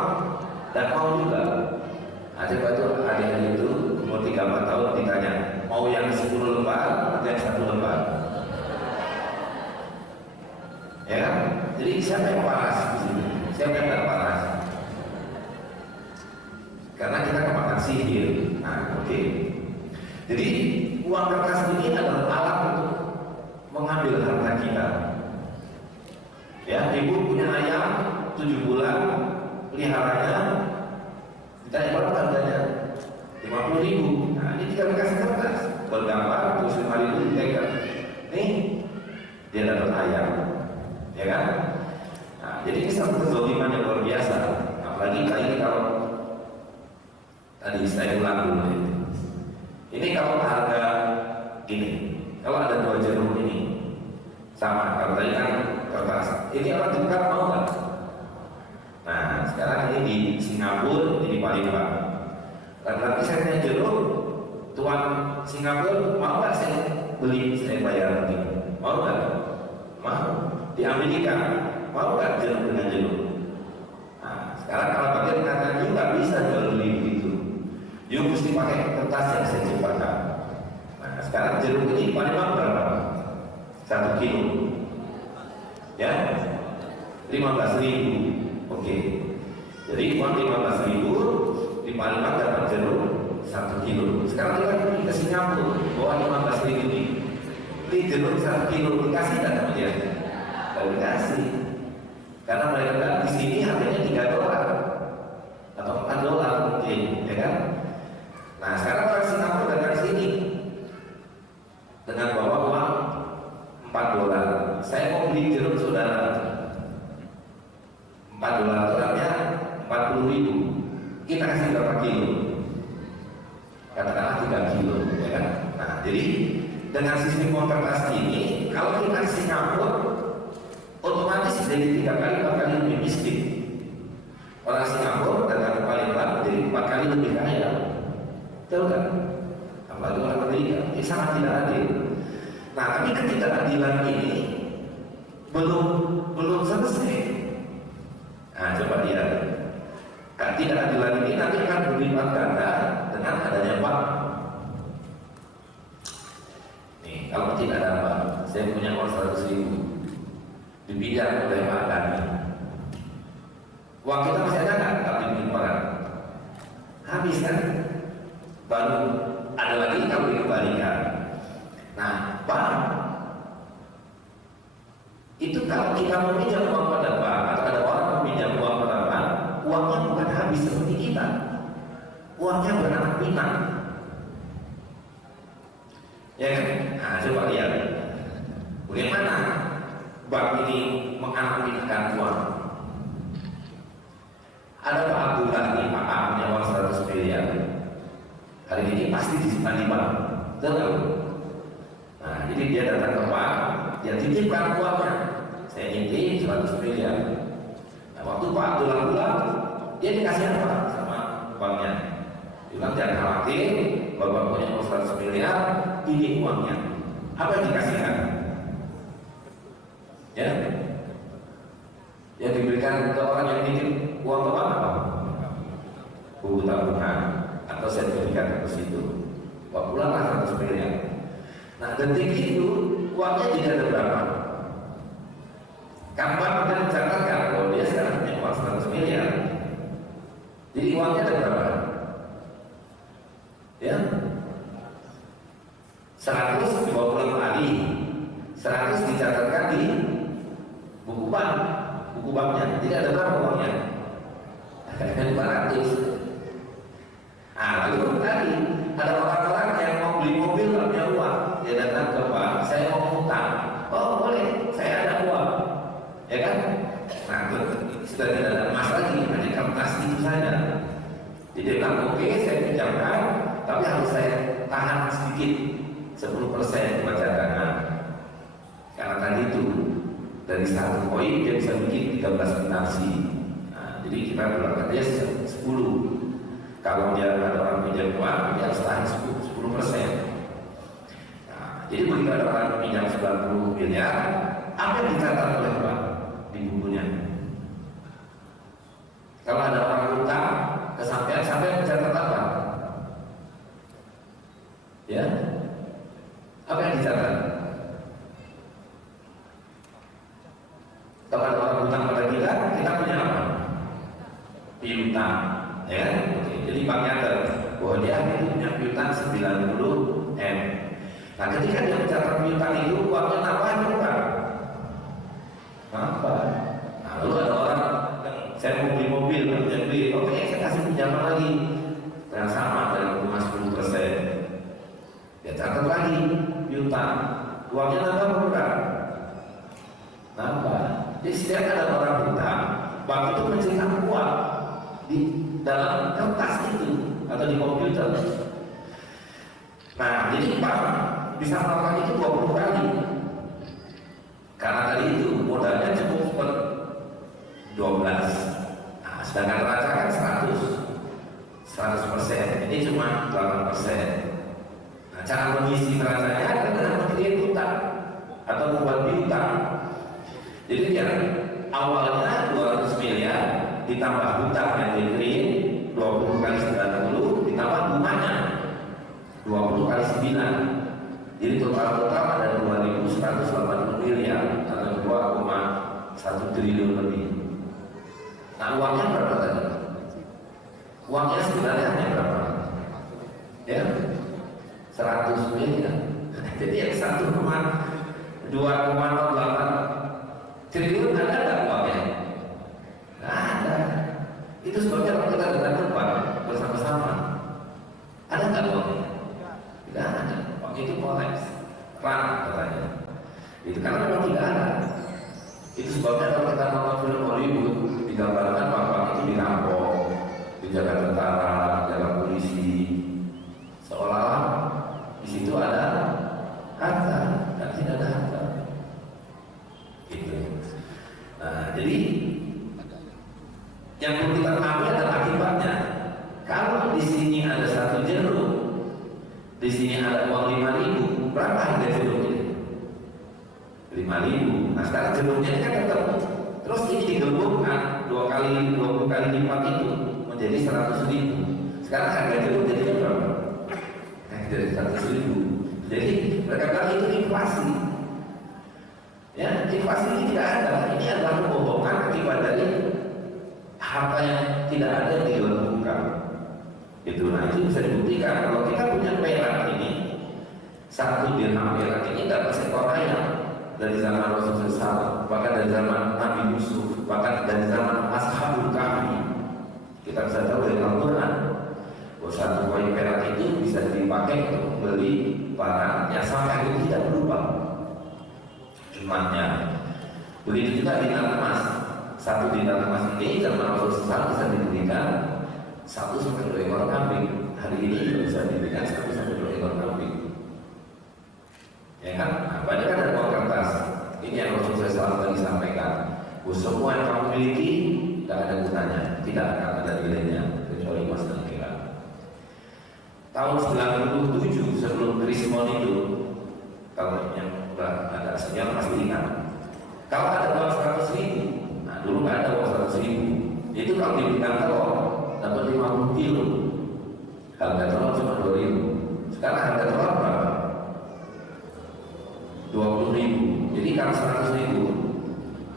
Dan mau juga. Ada batu adik itu umur 3-4 tahun ditanya, mau yang 10 lembar atau yang 1 lembar? Ya kan? Jadi siapa yang panas di sini? Siapa yang tidak panas? Karena kita kemakan sihir. Nah, oke. Jadi uang kertas ini adalah alat untuk mengambil harta kita. Ya, ibu punya ayam 7 bulan, peliharanya, ditanya berapa harganya? 50 ribu. Nah, ini kita kasih kertas bergambar, terus 5 ribu dipegang. Nih, dia dapat ayam, ya kan? Nah, jadi ini satu kezaliman yang luar biasa. Apalagi ini kalau tadi saya ulang dulu ini. Ini kalau harga ini, kalau ada 2 jeruk ini sama, kalau tadi kan kertas. Ini orang dekat mau nggak? Nah, sekarang ini di Singapura, ini di Palembang. Karena saya punya jeruk, tuan Singapura mau nggak saya beli, saya bayar nanti? Mau nggak? Mau. Di Amerika mau nggak jeruk dengan jeruk? Nah, sekarang kalau pakai mengatakan you nggak bisa jual beli begitu. You mesti pakai kertas yang saya ciptakan. Nah, sekarang jeruk ini Palembang berapa? 1 kilo. Ya, 15 ribu. Oke. Jadi uang 15 ribu di Palembang dapat jeruk 1 kilo. Sekarang kita pergi ke Singapura, bawa 15 ribu ini. Beli jeruk 1 kilo, dikasih tidak sama dia? Tidak dikasih. Karena mereka bilang di sini harganya 3 dolar atau 4 dolar mungkin, ya kan? Nah, sekarang orang Singapura datang sini dengan bawa uang 4 dolar. Saya mau beli jeruk saudara 4 dolar, orangnya 40 ribu. Kita kasih berapa kilo? Katakanlah 3 kilo, ya kan? Nah, jadi dengan sistem uang kertas ini, kalau kita di Singapura, otomatis jadi 3 kali, 4 kali lebih miskin. Orang Singapura datang ke Palembang jadi 4 kali lebih kaya. Tahu kan? Apalagi orang Amerika, ini sangat tidak adil. Nah, tapi ketidakadilan ini belum selesai. Nah, coba lihat. Ketidakadilan ini nanti akan berlipat saya punya uang 100.000, dipinjam oleh Pak Dani. Uang kita masih ada nggak? Tapi dipinjam habis kan? Baru ada lagi kalau dikembalikan. Nah, Pak, itu kalau kita meminjam uang pada Pak atau ada orang meminjam uang pada Pak, uangnya bukan habis seperti kita, uangnya beranak pinak. Ya kan? Nah, coba lihat bagaimana bank ini menganak-pinakkan uang. Ada Pak Abdullah nih, Pak A punya uang 100 miliar. Hari ini pasti disimpan di bank, betul? Nah, jadi dia datang ke bank, dia titipkan uangnya. Saya nitip 100 miliar. Nah, waktu Pak Abdullah pulang, dia dikasih apa sama banknya? Bilang jangan khawatir, bapak punya uang 100 miliar, ini uangnya. Apa yang dikasihkan? Ya, yang diberikan ke orang yang nitip uang ke bank apa? Buku tabungan atau sertifikat deposito. Pak pulanglah 100 miliar. Nah, detik itu uangnya tidak ada berapa. Kapan kita mencatatkan bahwa dia sekarang punya uang 100 miliar. Jadi uangnya ada berapa? Ya, 100 dibawa pulang tadi, 100 dicatatkan di buku bank, buku banknya. Tidak ada berapa uangnya. 400. Nah, lalu tadi ada orang-orang yang mau beli mobil nggak punya uang, dia datang ke bank, saya mau utang. Oh boleh, saya ada uang, ya kan? Nah, sudah tidak ada emas lagi, hanya kertas itu saja. Jadi dia bilang, oke, saya pinjamkan, tapi harus saya tahan sedikit, 10% buat cadangan. Karena tadi itu dari 1 koin dia bisa bikin 13 kwitansi. Nah, jadi kita bilang dia 10. Kalau dia ada orang pinjam uang, dia harus tahan 10%. Nah, jadi begitu ada orang pinjam 90 miliar, apa yang dicatat oleh bank di bukunya? Kalau ada orang utang, kesampaian sampai mencatat apa? Ya, apa yang dicatat? Kalau ada orang utang pada kita punya apa? Piutang, ya. Jadi bank nyata bahwa dia itu punya piutang 90 M. Nah, ketika dia mencatat piutang itu uangnya nambah bukan? Nambah. Nah, lalu ada orang yang saya mau beli mobil, punya beli, oke, saya kasih pinjaman lagi yang sama dalam bunga 10%. Dia catat lagi piutang, uangnya nambah bukan? Nambah. Jadi setiap ada orang hutang, bank itu mencetak uang di dalam kertas itu atau di komputer. Nah, jadi bank bisa melakukan itu 20 kali. Karena tadi itu modalnya cukup 12. Nah, sedangkan neraca kan 100%. Ini cuma 8%. Nah, cara mengisi neracanya adalah dengan mengirim hutang atau membuat piutang. Jadi ya awalnya 200 miliar ditambah hutang yang dikirim 20 kali 90 ditambah bunganya 20 kali 9. Jadi total ada 2.180 miliar atau 2,1 triliun lebih. Nah, uangnya berapa tadi? Uangnya sebenarnya hanya berapa? Ya, 100 miliar. Jadi yang 1,208 triliun ada nggak uangnya? Nggak ada. Itu sebabnya kalau kita datang ke bank bersama-sama, ada nggak uangnya? Tidak ada. Uang itu kolaps, run katanya. Itu karena memang tidak ada. Itu sebabnya kalau kita nonton film Hollywood digambarkan bank itu dirampok, dijaga tentara, dijaga polisi, seolah-olah di situ ada harta, dan tidak ada harta. Gitu. Nah, jadi yang perlu kita pahami adalah akibatnya. Kalau di sini ada 1 jeruk, di sini ada uang 5.000, berapa harga jeruk ini? 5.000. Nah, sekarang jeruknya kan tetap. Terus ini digabungkan 20 kali lipat itu menjadi 100.000. Sekarang harga jeruk jadi berapa? Jadi 100.000. Jadi mereka bilang itu inflasi. partisipasi ini tidak ada. Ini adalah kebohongan akibat dari harta yang tidak ada yang dilakukan. Itu, nah itu bisa dibuktikan kalau kita punya perak ini, 1 dirham perak ini dapat seekor ayam dari zaman Rasulullah SAW, bahkan dari zaman Nabi Yusuf, bahkan dari zaman Ashabul Kahfi. Kita bisa tahu dari Al-Quran bahwa 1 koin perak itu bisa dipakai untuk membeli barang yang sampai itu tidak berubah jumlahnya. Begitu juga dinar emas, 1 dinar emas ini zaman Rasulullah SAW bisa diberikan 1 sampai 2 ekor kambing. Hari ini juga bisa diberikan 1 sampai 2 ekor kambing. Ya kan? Nah, banyak kan ada uang kertas. Ini yang Rasulullah SAW tadi sampaikan. Semua yang kamu miliki tidak ada gunanya, tidak akan ada nilainya kecuali emas dan perak. Tahun 97 sebelum Krismon itu, kalau yang sudah ada sejarah pasti ingat. Kalau ada uang 100.000, nah dulu nggak ada uang 100.000, itu kalau diberikan telur dapat 50 kilo. Harga telur cuma 2.000. Sekarang harga telur berapa? 20.000. Jadi kalau 100.000,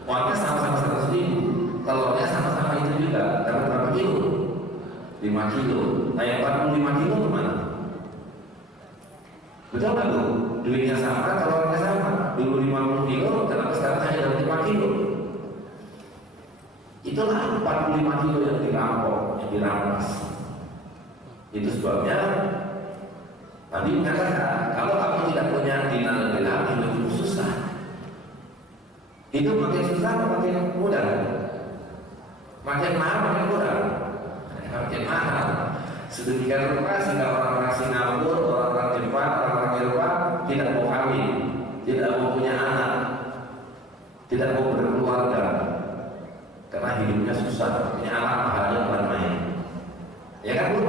uangnya sama-sama 100.000, telurnya sama-sama itu juga. Dapat berapa kilo? 5 kilo. Nah yang 45 kilo kemana? Betul nggak tuh? Duitnya sama, telurnya sama. Dulu 50 kilo, kenapa sekarang hanya dapat 5 kilo? Itulah 45 kilo yang dirampok, yang dirampas. Itu sebabnya Nabi mengatakan, kalau kamu tidak punya dinar dan dirham, itu susah. Itu makin susah atau makin mudah? Makin mahal, makin murah. Makin mahal. Sedemikian rupa sehingga orang-orang Singapura, orang-orang Jepang, orang-orang Eropa tidak mau kawin, tidak mau punya anak, tidak mau berkeluarga. Karena hidupnya susah, punya anak mahalnya bukan main. Ya kan Bu?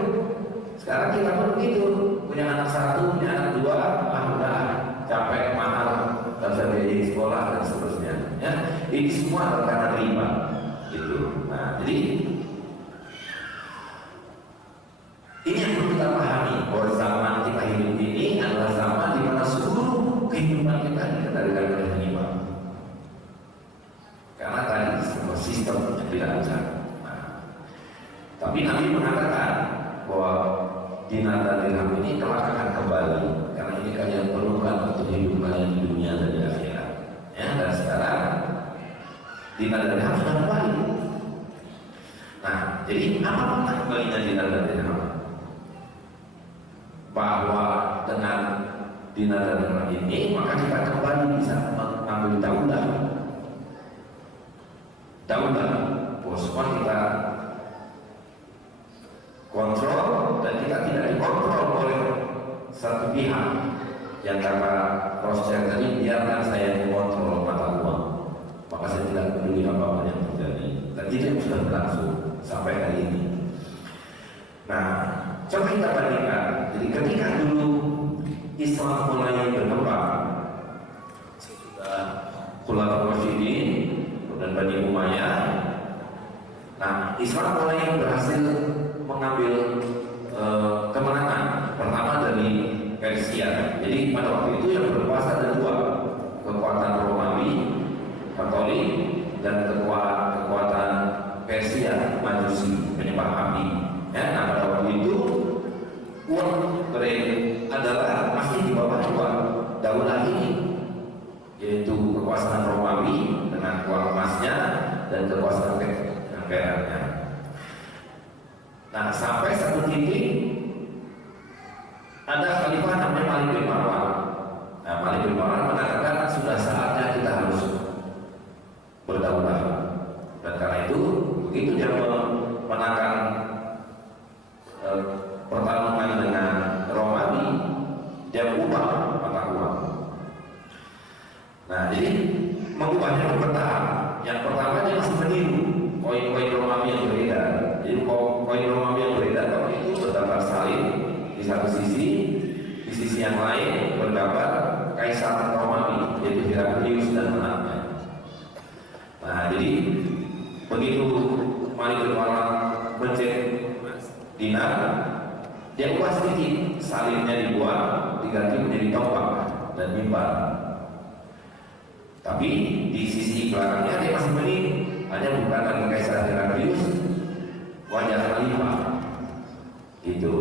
Sekarang kita pun begitu, punya anak 1, punya anak 2, udah capek, mahal, tak bisa biayai sekolah dan seterusnya. Ya, ini semua adalah karena riba. Gitu. Nah, jadi ini yang perlu kita pahami bahwa zaman kita hidup ini adalah zaman di mana seluruh kehidupan kita dikendalikan oleh riba. Karena tadi semua sistem yang tidak ada. Nah, tapi Nabi mengatakan bahwa dinar dan dirham ini kelak akan kembali, karena ini kalian perlukan untuk hidup kalian di dunia dan di akhirat. Ya, dan sekarang dinar dan dirham sudah kembali. Nah, jadi apa makna kembalinya dinar dan dirham? Bahwa dengan dinar dan dirham ini maka kita kembali bisa mengambil daulah. Daulah, bahwa semua kita kontrol dan kita tidak dikontrol oleh satu pihak. Yang kata Rothschild tadi, biarkan saya mengontrol mata uang, maka saya tidak peduli apa-apa yang terjadi. Dan itu yang sudah berlangsung sampai hari ini. Nah, coba kita bandingkan. Jadi ketika dulu Islam mulai berkembang, sudah Khulafaur Rasyidin dan Bani Umayyah. Nah, Islam mulai berhasil mengambil kemenangan pertama dari Persia. Jadi pada waktu itu yang berkuasa ada 2, kekuatan Romawi Katolik dan kekuatan Persia Majusi penyembah api. Ya, nah pada waktu itu uang adalah masih di bawah 2 daulah ini, yaitu kekuasaan Romawi dengan uang emasnya dan kekuasaan peraknya. Nah, sampai satu titik ada khalifah namanya Malik bin Marwan. Nah, Malik bin Marwan mengatakan sudah saatnya kita harus berdaulah. Dan karena itu begitu dia memenangkan pertarungan dengan Romawi, dia mengubah mata uang. Nah, jadi mengubahnya bertahap. Yang pertama dia masih meniru koin-koin Romawi yang beredar. Jadi koin Romawi yang beredar waktu itu bergambar salib di satu sisi, di sisi yang lain bergambar Kaisar Romawi, yaitu Heraklius dan anaknya. Nah, jadi begitu Malik bin Marwan mencet dinar, dia ubah sedikit, salibnya dibuat diganti menjadi tombak dan mimbar. Tapi di sisi belakangnya dia masih mending, hanya bukan lagi Kaisar Heraklius, wajah khalifah itu.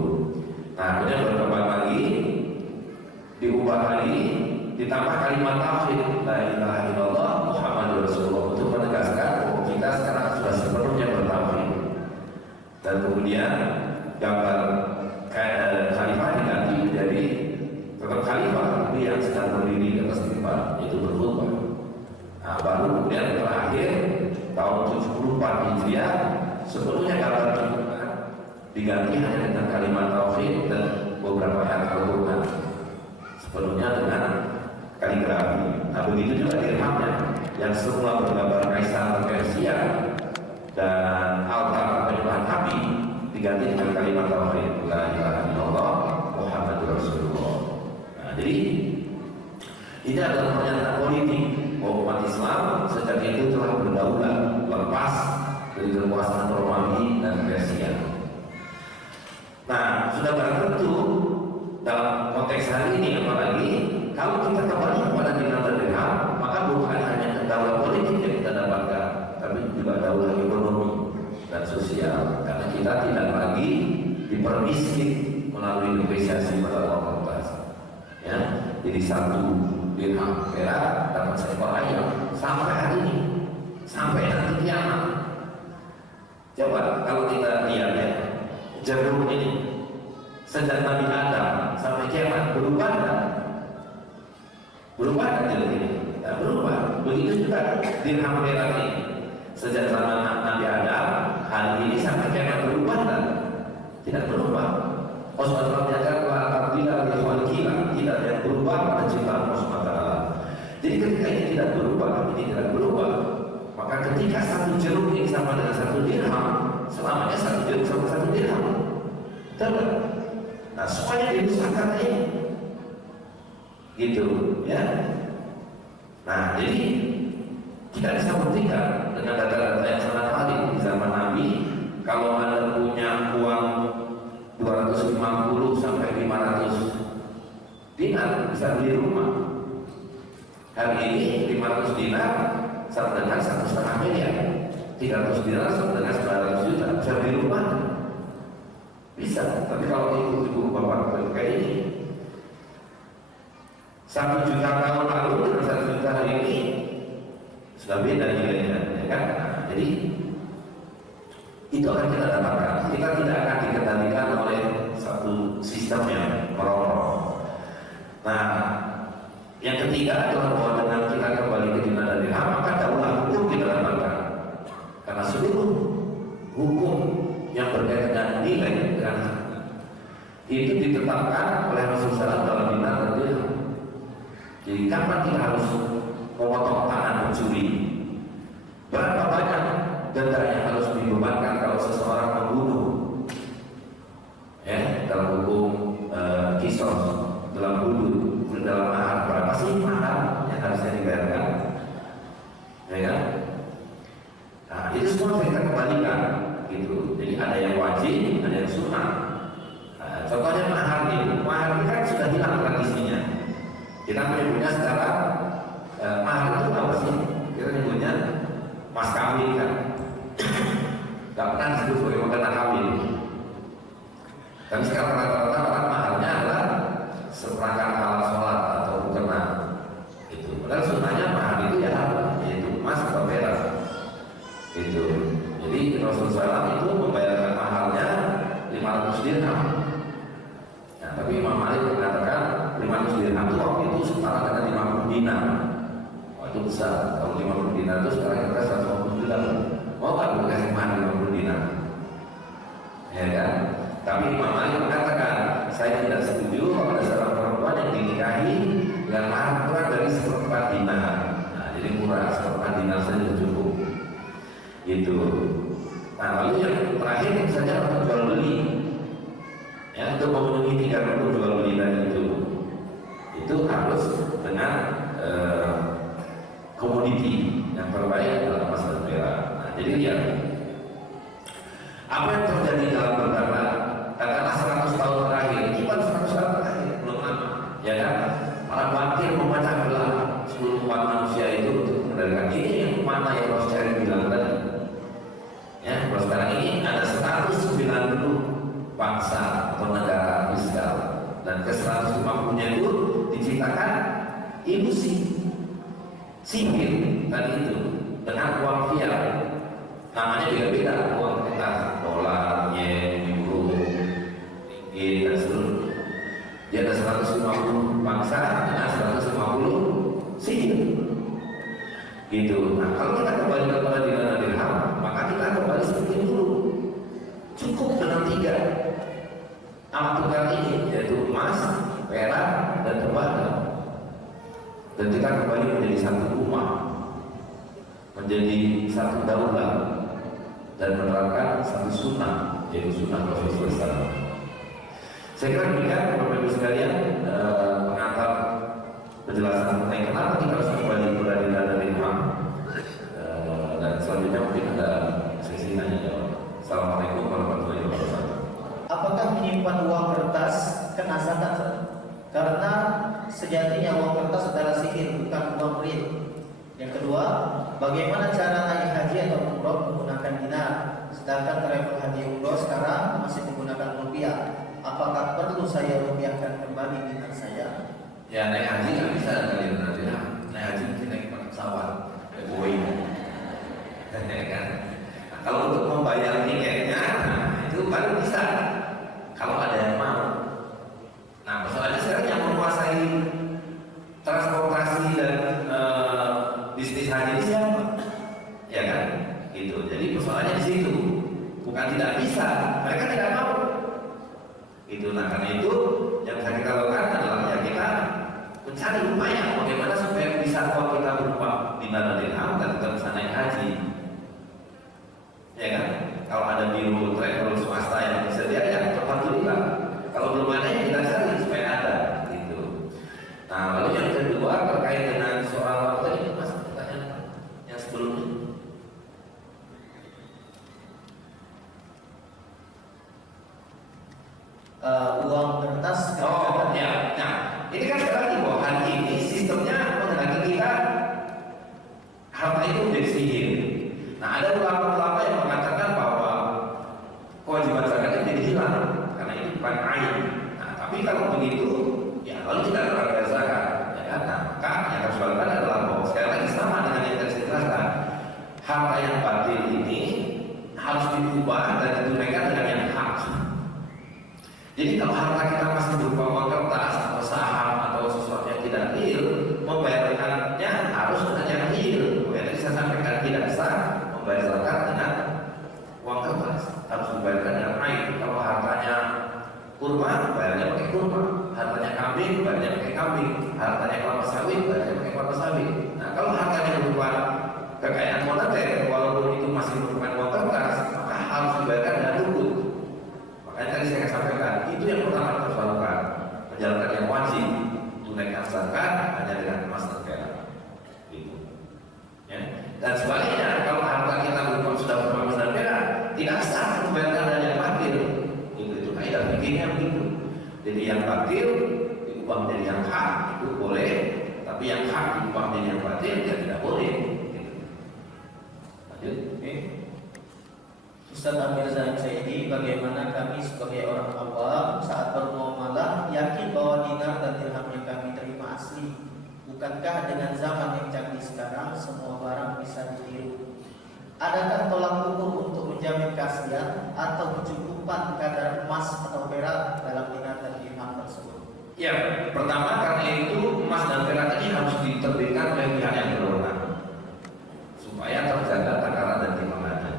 Nah, kemudian berkembang lagi, diubah lagi, ditambah kalimat tauhid la ilaha illallah Muhammadur Rasulullah untuk menegaskan bahwa kita sekarang sudah sepenuhnya bertauhid. Dan kemudian gambar khalifah diganti menjadi tetap khalifah tapi yang sedang berdiri di atas mimbar, itu berkhutbah. Nah, baru kemudian terakhir tahun 74 Hijriah sepenuhnya gambar Al-Quran diganti hanya dengan kalimat tauhid dan beberapa ayat Al-Quran, sepenuhnya dengan kaligrafi. Nah, begitu juga dirhamnya yang semula bergambar Kaisar Persia dan altar penyembahan api diganti dengan kalimat tauhid la ilaha illallah Muhammadur Rasulullah. Nah, jadi ini adalah pernyataan politik bahwa umat Islam sejak itu telah berdaulat lepas dari kekuasaan Romawi dan Persia. Nah, sudah barang tentu dalam konteks hari ini, apalagi kalau kita kembali kepada dinar dan dirham, maka bukan hanya daulah politik yang kita dapatkan, tapi juga daulah ekonomi dan sosial, karena kita tidak lagi dipermiskin melalui depresiasi pada uang kertas. Ya, jadi 1 dirham perak dapat seekor ayam sampai hari ini, sampai nanti kiamat. Coba kalau kita lihat ya, jeruk ini sejak Nabi Adam sampai kiamat berubah kan? Berubah kan jeruk ini? Tidak berubah. Begitu juga dirham perak ini sejak zaman Nabi Adam hari ini sampai kiamat berubah kan? Tidak berubah. Rasulullah menyatakan bahwa tidak yang berubah pada ciptaan Allah SWT. Jadi ketika ini tidak berubah, ini tidak berubah, maka ketika 1 jeruk ini sama dengan 1 dirham, selamanya 1 jeruk sama 1 dirham. Betul? Nah, supaya dirusakkan ini, gitu, ya. Nah, jadi kita bisa buktikan dengan data-data yang sangat valid di zaman Nabi. Kalau Anda punya uang 250 sampai 500 dinar bisa beli rumah. Hari ini 500 dinar sama dengan 1,5 miliar, 300 dinar sama dengan 900 juta bisa beli rumah. Bisa, tapi kalau ibu bapak kayak ini 1 juta tahun lalu dengan 1 juta hari ini sudah beda nilainya, ya kan? Nah, jadi itu akan kita dapatkan. Kita tidak akan dikendalikan oleh satu sistem yang merokok. Nah, yang ketiga adalah bahwa dengan kita kembali ke dinar dan dirham, maka daulah hukum kita dapatkan. Karena seluruh hukum yang berkaitan dengan nilai dan itu ditetapkan oleh Rasulullah dalam dinar dan dirham. Jadi kapan kita harus memotong tangan pencuri? Berapa banyak denda yang harus dibebankan kalau seseorang membunuh? Ya, dalam hukum kisos, dalam hudud, dalam mahar, berapa sih mahar yang harusnya dibayarkan? Ya kan? Nah, itu semua kita kembalikan, gitu. Jadi ada yang wajib, ada yang sunnah. Nah, contohnya mahar ini kan sudah hilang tradisinya. Kita menyebutnya sekarang mahar itu apa sih? Kita menyebutnya mas kawin kan? Gak pernah disebut sebagai mukena kawin. Tapi sekarang rata-rata orang maharnya adalah seperangkat alat sholat atau mukena. Itu. Padahal sunnahnya mahar itu ya apa? Yaitu emas atau perak. Itu. Jadi Rasulullah SAW itu membayarkan maharnya 500 dirham. Nah, tapi Imam Malik mengatakan 500 dirham itu waktu itu setara dengan 50 dinar. Wah, itu besar. Kalau 50 dinar itu sekarang kita 150 juta. Mau nggak boleh kasih mahar 50 dinar? Ya kan? Tapi Imam Malik mengatakan saya tidak setuju kalau ada seorang perempuan yang dinikahi dengan mahar kurang dari 1/4 dinar. Nah, jadi kurang 1/4 dinar saja cukup. Gitu. Nah, lalu yang terakhir misalnya untuk jual beli, ya, untuk memenuhi 3 rukun jual beli tadi itu harus dengan komoditi yang terbaik adalah emas dan perak. Nah, jadi lihat apa yang terjadi dalam beberapa katakanlah 100 tahun terakhir, ini baru 100 tahun terakhir, belum lama, ya kan? Para bakir memecah belah seluruh umat manusia itu beredarkan. Ini yang mana yang Prof. Syarif bilang tadi. Ya, kalau sekarang ini ada 190 bangsa atau negara Israel, dan ke 150-nya itu diciptakan ilusi, sihir tadi itu dengan uang fiat. Namanya beda-beda, uang kertas, dolar, yen, euro, ringgit, dan seluruhnya. Dia ada 150 bangsa dengan 150 sihir. Gitu. Nah, kalau kita kembali kepada dinar dirham, maka kita kembali seperti dulu. Cukup dengan 3 alat tukar ini, yaitu emas, perak, dan tembaga. Dan kita kembali menjadi satu umat, menjadi satu daulah, dan menerapkan satu sunnah, yaitu sunnah Rasulullah SAW. Saya kira demikian Bapak Ibu sekalian, mengantar penjelasan mengenai kenapa kita harus kembali kepada dinar dirham. Dan selanjutnya mungkin ada sesi tanya jawab. Assalamualaikum warahmatullahi wabarakatuh. Apakah menyimpan uang kertas kena zakat? Karena sejatinya uang kertas adalah sihir, bukan uang real. Yang kedua, bagaimana cara naik haji atau umroh menggunakan dinar, sedangkan travel haji umroh sekarang masih menggunakan rupiah? Apakah perlu saya rupiahkan kembali dinar saya? Ya, naik haji nggak bisa dari dinar dirham. Naik haji mungkin naik pesawat, naik Boeing. Kan? Nah, kalau untuk membayar tiketnya, nah, itu baru bisa. Kalau ada yang mau. Nah, persoalannya sekarang yang menguasai transportasi dan bisnis haji siapa? Ya kan? Gitu. Jadi persoalannya di situ. Bukan tidak bisa, mereka tidak mau. Itu. Nah, karena itu yang bisa kita lakukan adalah ya kita mencari upaya bagaimana supaya bisa uang kita berupa dinar dirham dan kita bisa naik haji. Ya kan? Kalau ada biro travel swasta yang disediakan, ya alhamdulillah. Kalau belum ada, ya kita cari supaya ada. Gitu. Nah, lalu yang kedua terkait dengan soal apa ini Mas? Pertanyaan yang sebelumnya. Uang kertas. Oh ya, nah ini kan sekali lagi bahwa hari ini sistemnya menghendaki kita harta itu menjadi sihir. Nah, ada ulama-ulama yang mengatakan bahwa kewajiban zakat itu jadi hilang karena ini bukan ain. Nah, tapi kalau begitu, ya lalu tidak ada harga zakat. Ya kan? Nah, maka yang harus dilakukan adalah bahwa sekali lagi sama dengan yang tadi saya jelaskan, harta yang batil ini harus diubah dan ditunaikan dengan yang hak. Jadi kalau harta kita masih berupa uang kertas atau saham atau sesuatu yang tidak real, membayarkannya harus dengan yang real. Yang tadi saya sampaikan tidak sah membayar zakat dengan uang kertas, harus dibayarkan dengan ain. Kalau hartanya kurma, bayarnya pakai kurma. Hartanya kambing, bayarnya pakai kambing. Hartanya kelapa sawit, bayarnya pakai kelapa sawit. Nah, kalau hartanya berupa kekayaan moneter, walaupun itu masih merupakan uang kertas, maka harus dibayarkan dengan rukun. Makanya tadi saya sampaikan, itu yang pertama harus lakukan, menjalankan yang wajib, tunaikan zakat hanya dengan emas dan perak. Gitu. Ya. Dan sebaliknya, kalau harta kita sudah berupa emas dan perak, tidak sah membayarkan dengan yang batil. Itu kaidah fikihnya begitu. Jadi yang batil diubah menjadi yang hak itu boleh, tapi yang hak diubah menjadi yang batil ya tidak boleh. Gitu. Lanjut. Okay. Ustaz Amir Zaidi, bagaimana kami sebagai orang awam saat bermuamalah yakin bahwa dinar dan dirham yang kami terima asli? Bukankah dengan zaman yang canggih sekarang semua barang bisa ditiru? Adakah tolak ukur untuk menjamin keaslian atau kecukupan kadar emas atau perak dalam dinar dan dirham tersebut? Ya, pertama karena itu emas dan perak ini harus diterbitkan oleh pihak yang berwenang supaya terjaga takaran dan timbangannya.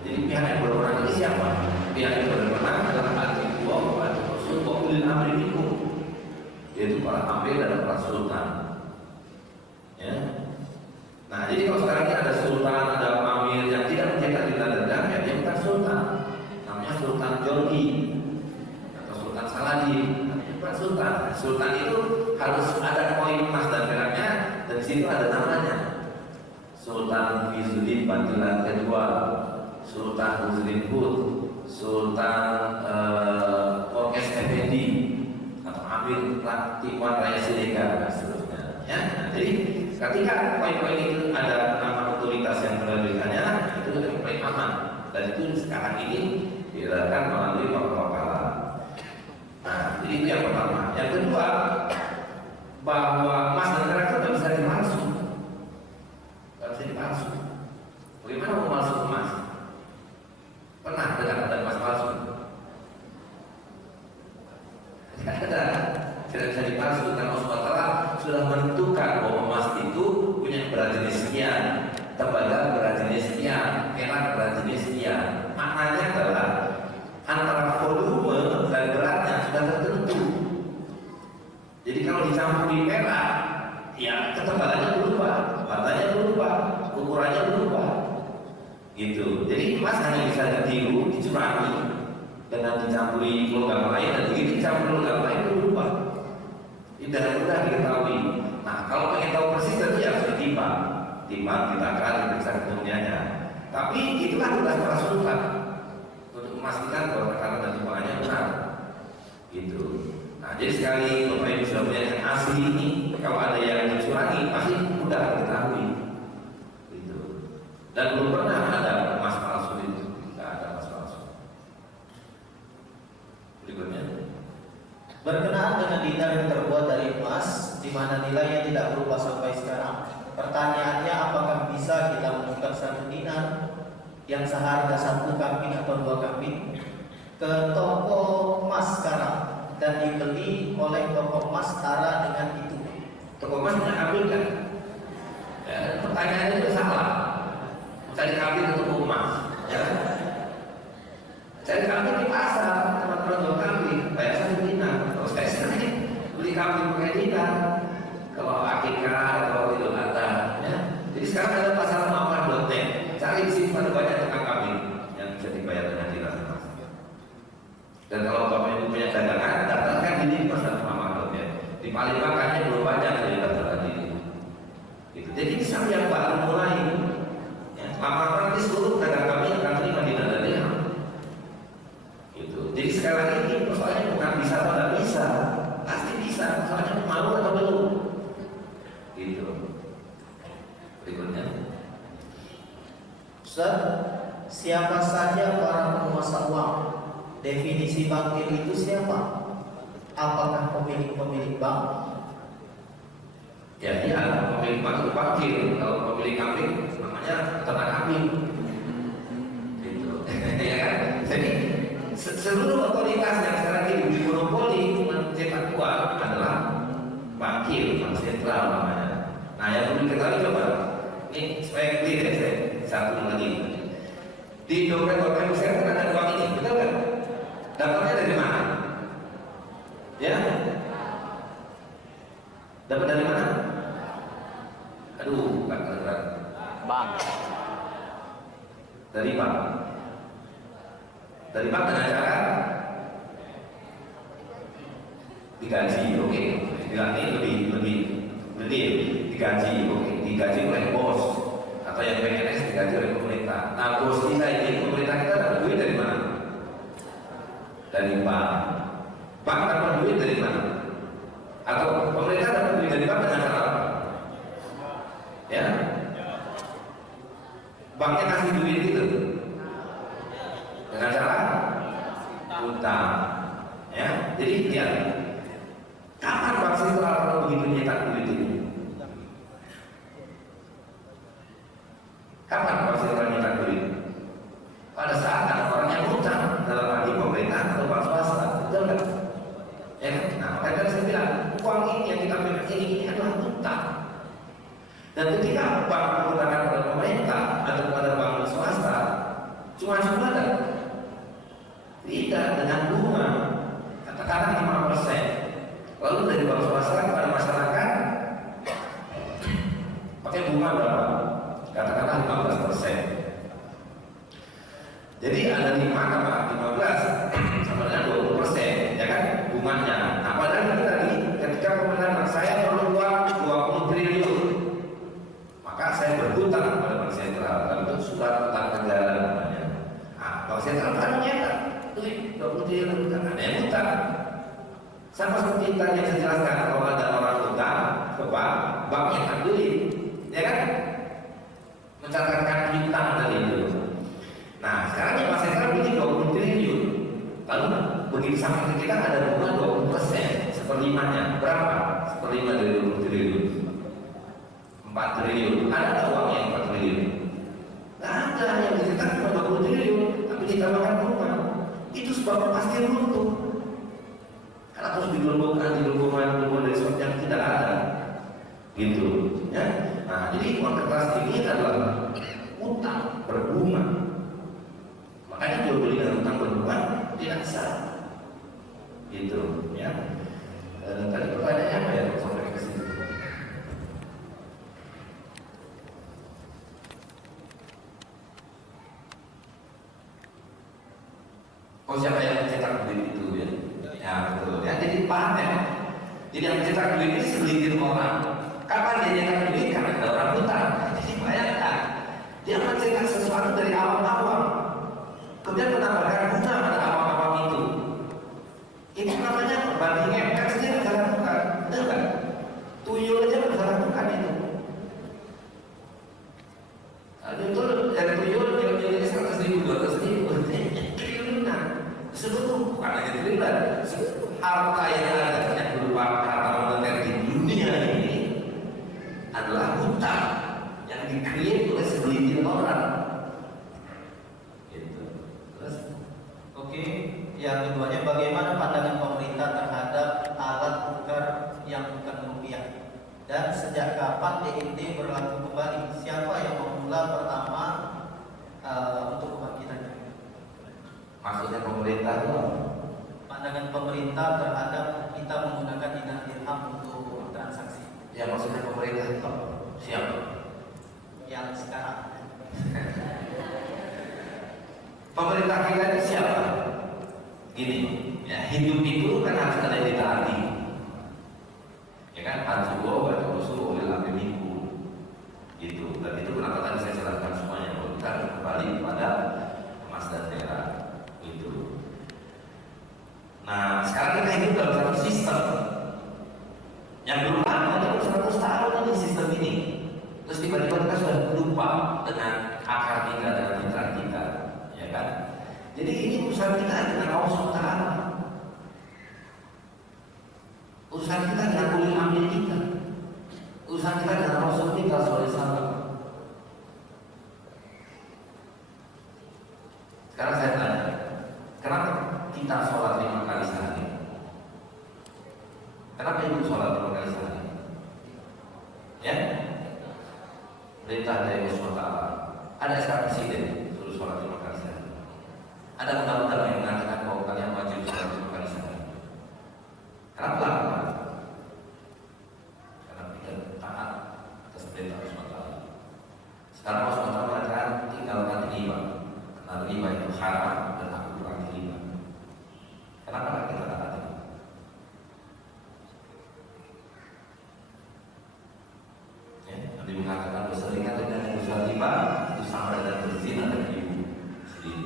Jadi pihak yang berwenang ini siapa? Pihak yang berwenang adalah al-Qiblah wa al-Rasul wa ulil amri minkum, yaitu para amir dan para sultan. Ya. Nah, jadi kalau sekarang ini ada sultan, ada amir yang tidak menjaga dinar dan dirham, ya dia bukan sultan. Namanya Sultan Jorgi atau Sultan Saladin. Bukan sultan. Sultan itu harus ada koin emas dan peraknya, dan di situ ada namanya. Sultan Izzuddin Bantilan kedua, Sultan Huzrin Hud, Sultan Orkes Effendi atau Amir Tiwan Raya Siregar dan seterusnya. Ya, jadi Ketika poin-poin itu ada nama otoritas yang menerbitkannya, itu adalah poin aman. Dan itu sekarang ini dilakukan melalui wakala. Nah, jadi itu yang pertama. Yang kedua, bahwa emas dan perak itu tidak bisa dipalsu. Tidak bisa dipalsu. Bagaimana memalsu emas? Pernah dengar ada emas palsu? Tidak ada. Tidak bisa dipalsu karena Allah SWT sudah menentukan bahwa emas itu punya berat jenis sekian, tembaga berat jenis sekian, perak berat jenis sekian. Maknanya adalah antara volume dan beratnya sudah tertentu. Jadi kalau dicampuri perak, ya ketebalannya berubah, warnanya berubah, ukurannya berubah. Gitu. Jadi emas hanya bisa ditiru, dicurangi dengan dicampuri logam lain, dan begitu dicampuri logam lain berubah. Tidak mudah diketahui. Nah, kalau pengen tahu persis tentu ya harus ditimbang, ditakar, diperiksa keturunannya. Tapi itulah tugas para sultan untuk memastikan bahwa takaran dan timbangannya benar. Gitu. Nah, jadi sekali Bapak Ibu sudah punya yang asli ini, kalau ada yang dicurangi pasti mudah diketahui. Gitu. Dan belum pernah ada emas palsu itu, tidak ada emas palsu. Berikutnya. Berkenaan dengan dinar yang terbuat dari emas, di mana nilainya tidak berubah sampai sekarang, pertanyaannya apakah bisa kita menukar satu dinar yang seharga 1 kambing atau 2 kambing ke toko emas sekarang dan dibeli oleh toko emas setara dengan itu? Toko emas punya kambing kan? Ya, pertanyaannya itu salah. Cari kambing untuk toko emas, ya. Cari kambing di pasar, teman-teman jual kambing, bayar 1 dinar. Kalau saya sering beli kambing pakai dinar, kalau akikah atau Idul Adha, ya. Jadi sekarang ada pasar mamah.net, cari di sini pada banyak tukang kambing yang bisa dibayar dengan dinar emas. Dan kalau Bapak Ibu punya dagangan, daftarkan ini di pasar mamah.net. Di Palembang kayaknya belum banyak yang daftarkan ini. Gitu. Jadi ini sama yang baru mulai. Ya, lama nanti seluruh dagang kami akan terima dinar dan dirham. Gitu. Jadi sekali lagi ini persoalannya bukan bisa atau tidak bisa, pasti bisa. Soalnya mau atau belum. Gitu. Berikutnya. Ustaz, siapa saja para penguasa uang? Definisi bankir itu siapa? Apakah pemilik bank? Ya, dia pemilik bank itu bankir. Kalau pemilik kambing namanya ternak kambing. Gitu. Ya kan? Jadi seluruh otoritas yang sekarang ini dimonopoli mencetak uang adalah bankir, bank sentral namanya. Nah, yang perlu diketahui coba, ini supaya clear ya, saya satu lagi. Di dompet Bapak Ibu saya kan ada uang ini, betul kan? Dapatnya dari mana? Ya? Dapat dari mana? Aduh, bukan berat. Bank. Dari bank. Dari bank dengan cara digaji, oke. Ini lebih digaji, oke. Digaji oleh bos atau yang PNS digaji oleh pemerintah. Nah, bos kita ini, pemerintah kita dapat duit dari mana? Dari bank. Bank dapat duit dari mana? Atau pemerintah dapat duit dari bank dengan cara apa? Ya, banknya kasih duit itu dengan cara utang. Ya, jadi lihat kapan bank sentral begitu nyetak duit ini? Kapan bank sentral nyetak duit? Pada saat ada orang yang utang, dalam arti pemerintah atau bank swasta, betul nggak? Ya kan? Nah, makanya saya bilang uang ini yang kita miliki ini adalah utang. Dan ketika bank menggunakan pada pemerintah atau pada bank swasta, cuma ada tidak dengan bunga katakanlah 5%. Lalu dari bank swasta kepada masyarakat pakai bunga berapa? Katakanlah 15%. Jadi ada 5 tambah 15 sama dengan 20%, ya kan bunganya. Nah, padahal ini tadi ketika pemerintah saya perlu uang 20 triliun, maka saya berhutang pada bank sentral dalam bentuk surat utang negara namanya. Nah, bank sentral kan nyetak duit 20 triliun, kan ada yang hutang. Sama seperti tadi yang saya jelaskan, kalau ada orang hutang ke bank, bank nyetak duit. triliun, sama kita ada bunga 20%, seperlimanya. Berapa? Seperlima dari 20 triliun. 4 triliun. Ada nggak uang yang 4 triliun? Nggak ada, yang dicetak cuma 20 triliun, tapi ditambahkan bunga. Itu sebabnya pasti runtuh. Karena terus digelembungkan dari sebab yang tidak ada. Gitu, ya. Nah, jadi uang kertas ini adalah utang berbunga. Makanya jual beli dengan utang berbunga tidak sah. Gitu, ya. Tadi pertanyaannya apa ya sampai ke situ? Oh, siapa yang mencetak duit itu ya? Ya betul. Ya, jadi paham ya. Jadi yang mencetak duit ini segelintir orang. Kapan dia nyetak duit? Karena ada orang hutang. Jadi bayangkan, dia mencetak sesuatu dari awam-awam, kemudian menambahkan bunga pada awam-awam itu. Ini namanya perbandingan. Kan saja bisa lakukan, benar kan? Tuyul aja bisa lakukan itu. Lalu itu dari tuyul nilai 100.000, 200.000, triliunan. Seluruh bukan hanya triliunan, seluruh harta yang ada yang berupa harta moneter di dunia ini adalah hutang yang dikreat oleh segelintir orang. Gitu. Terus, Oke, yang keduanya bagaimana pandangan pemerintah terhadap alat tukar yang bukan rupiah? Dan sejak kapan DIT berlaku kembali? Siapa yang memulai pertama untuk kebangkitannya? maksudnya pemerintah itu apa? Pandangan pemerintah terhadap kita menggunakan dinar dirham untuk transaksi Ya maksudnya pemerintah itu apa? Siapa? yang sekarang. Pemerintah kita itu siapa? Gini, ya hidup itu kan harus ada yang ditaati. Ya kan, atuwo wa rasul ulil amri minkum. Gitu. Dan itu kenapa tadi saya jelaskan semuanya bahwa kita harus kembali kepada emas dan perak. Gitu. Nah, sekarang kita hidup dalam satu sistem yang belum lama, baru 100 tahun ini sistem ini. Terus tiba-tiba kita sudah lupa dengan akar kita, dengan fitrah kita, ya kan? Jadi ini urusan kita dengan Allah SWT. Urusan kita dengan ulil amri kita. Urusan kita dengan Rasul kita SAW. Sekarang saya tanya, kenapa kita sholat 5 kali sehari? Kenapa ibu sholat 5 kali sehari? Ya? Perintah dari Allah SWT. Ada SK Presiden suruh sholat 5 kali sehari. Ada undang-undang yang mengatakan bahwa kalian wajib sholat 5 kali sehari. Kenapa? Karena kita taat atas perintah Allah SWT. Sekarang Allah SWT mengatakan tinggalkan riba. Karena riba itu haram dan aku kurangi riba. Kenapa kita taat itu? Ya, Nabi mengatakan berseringat dengan yang berbuat riba itu sama dengan berzina dengan ibu sendiri.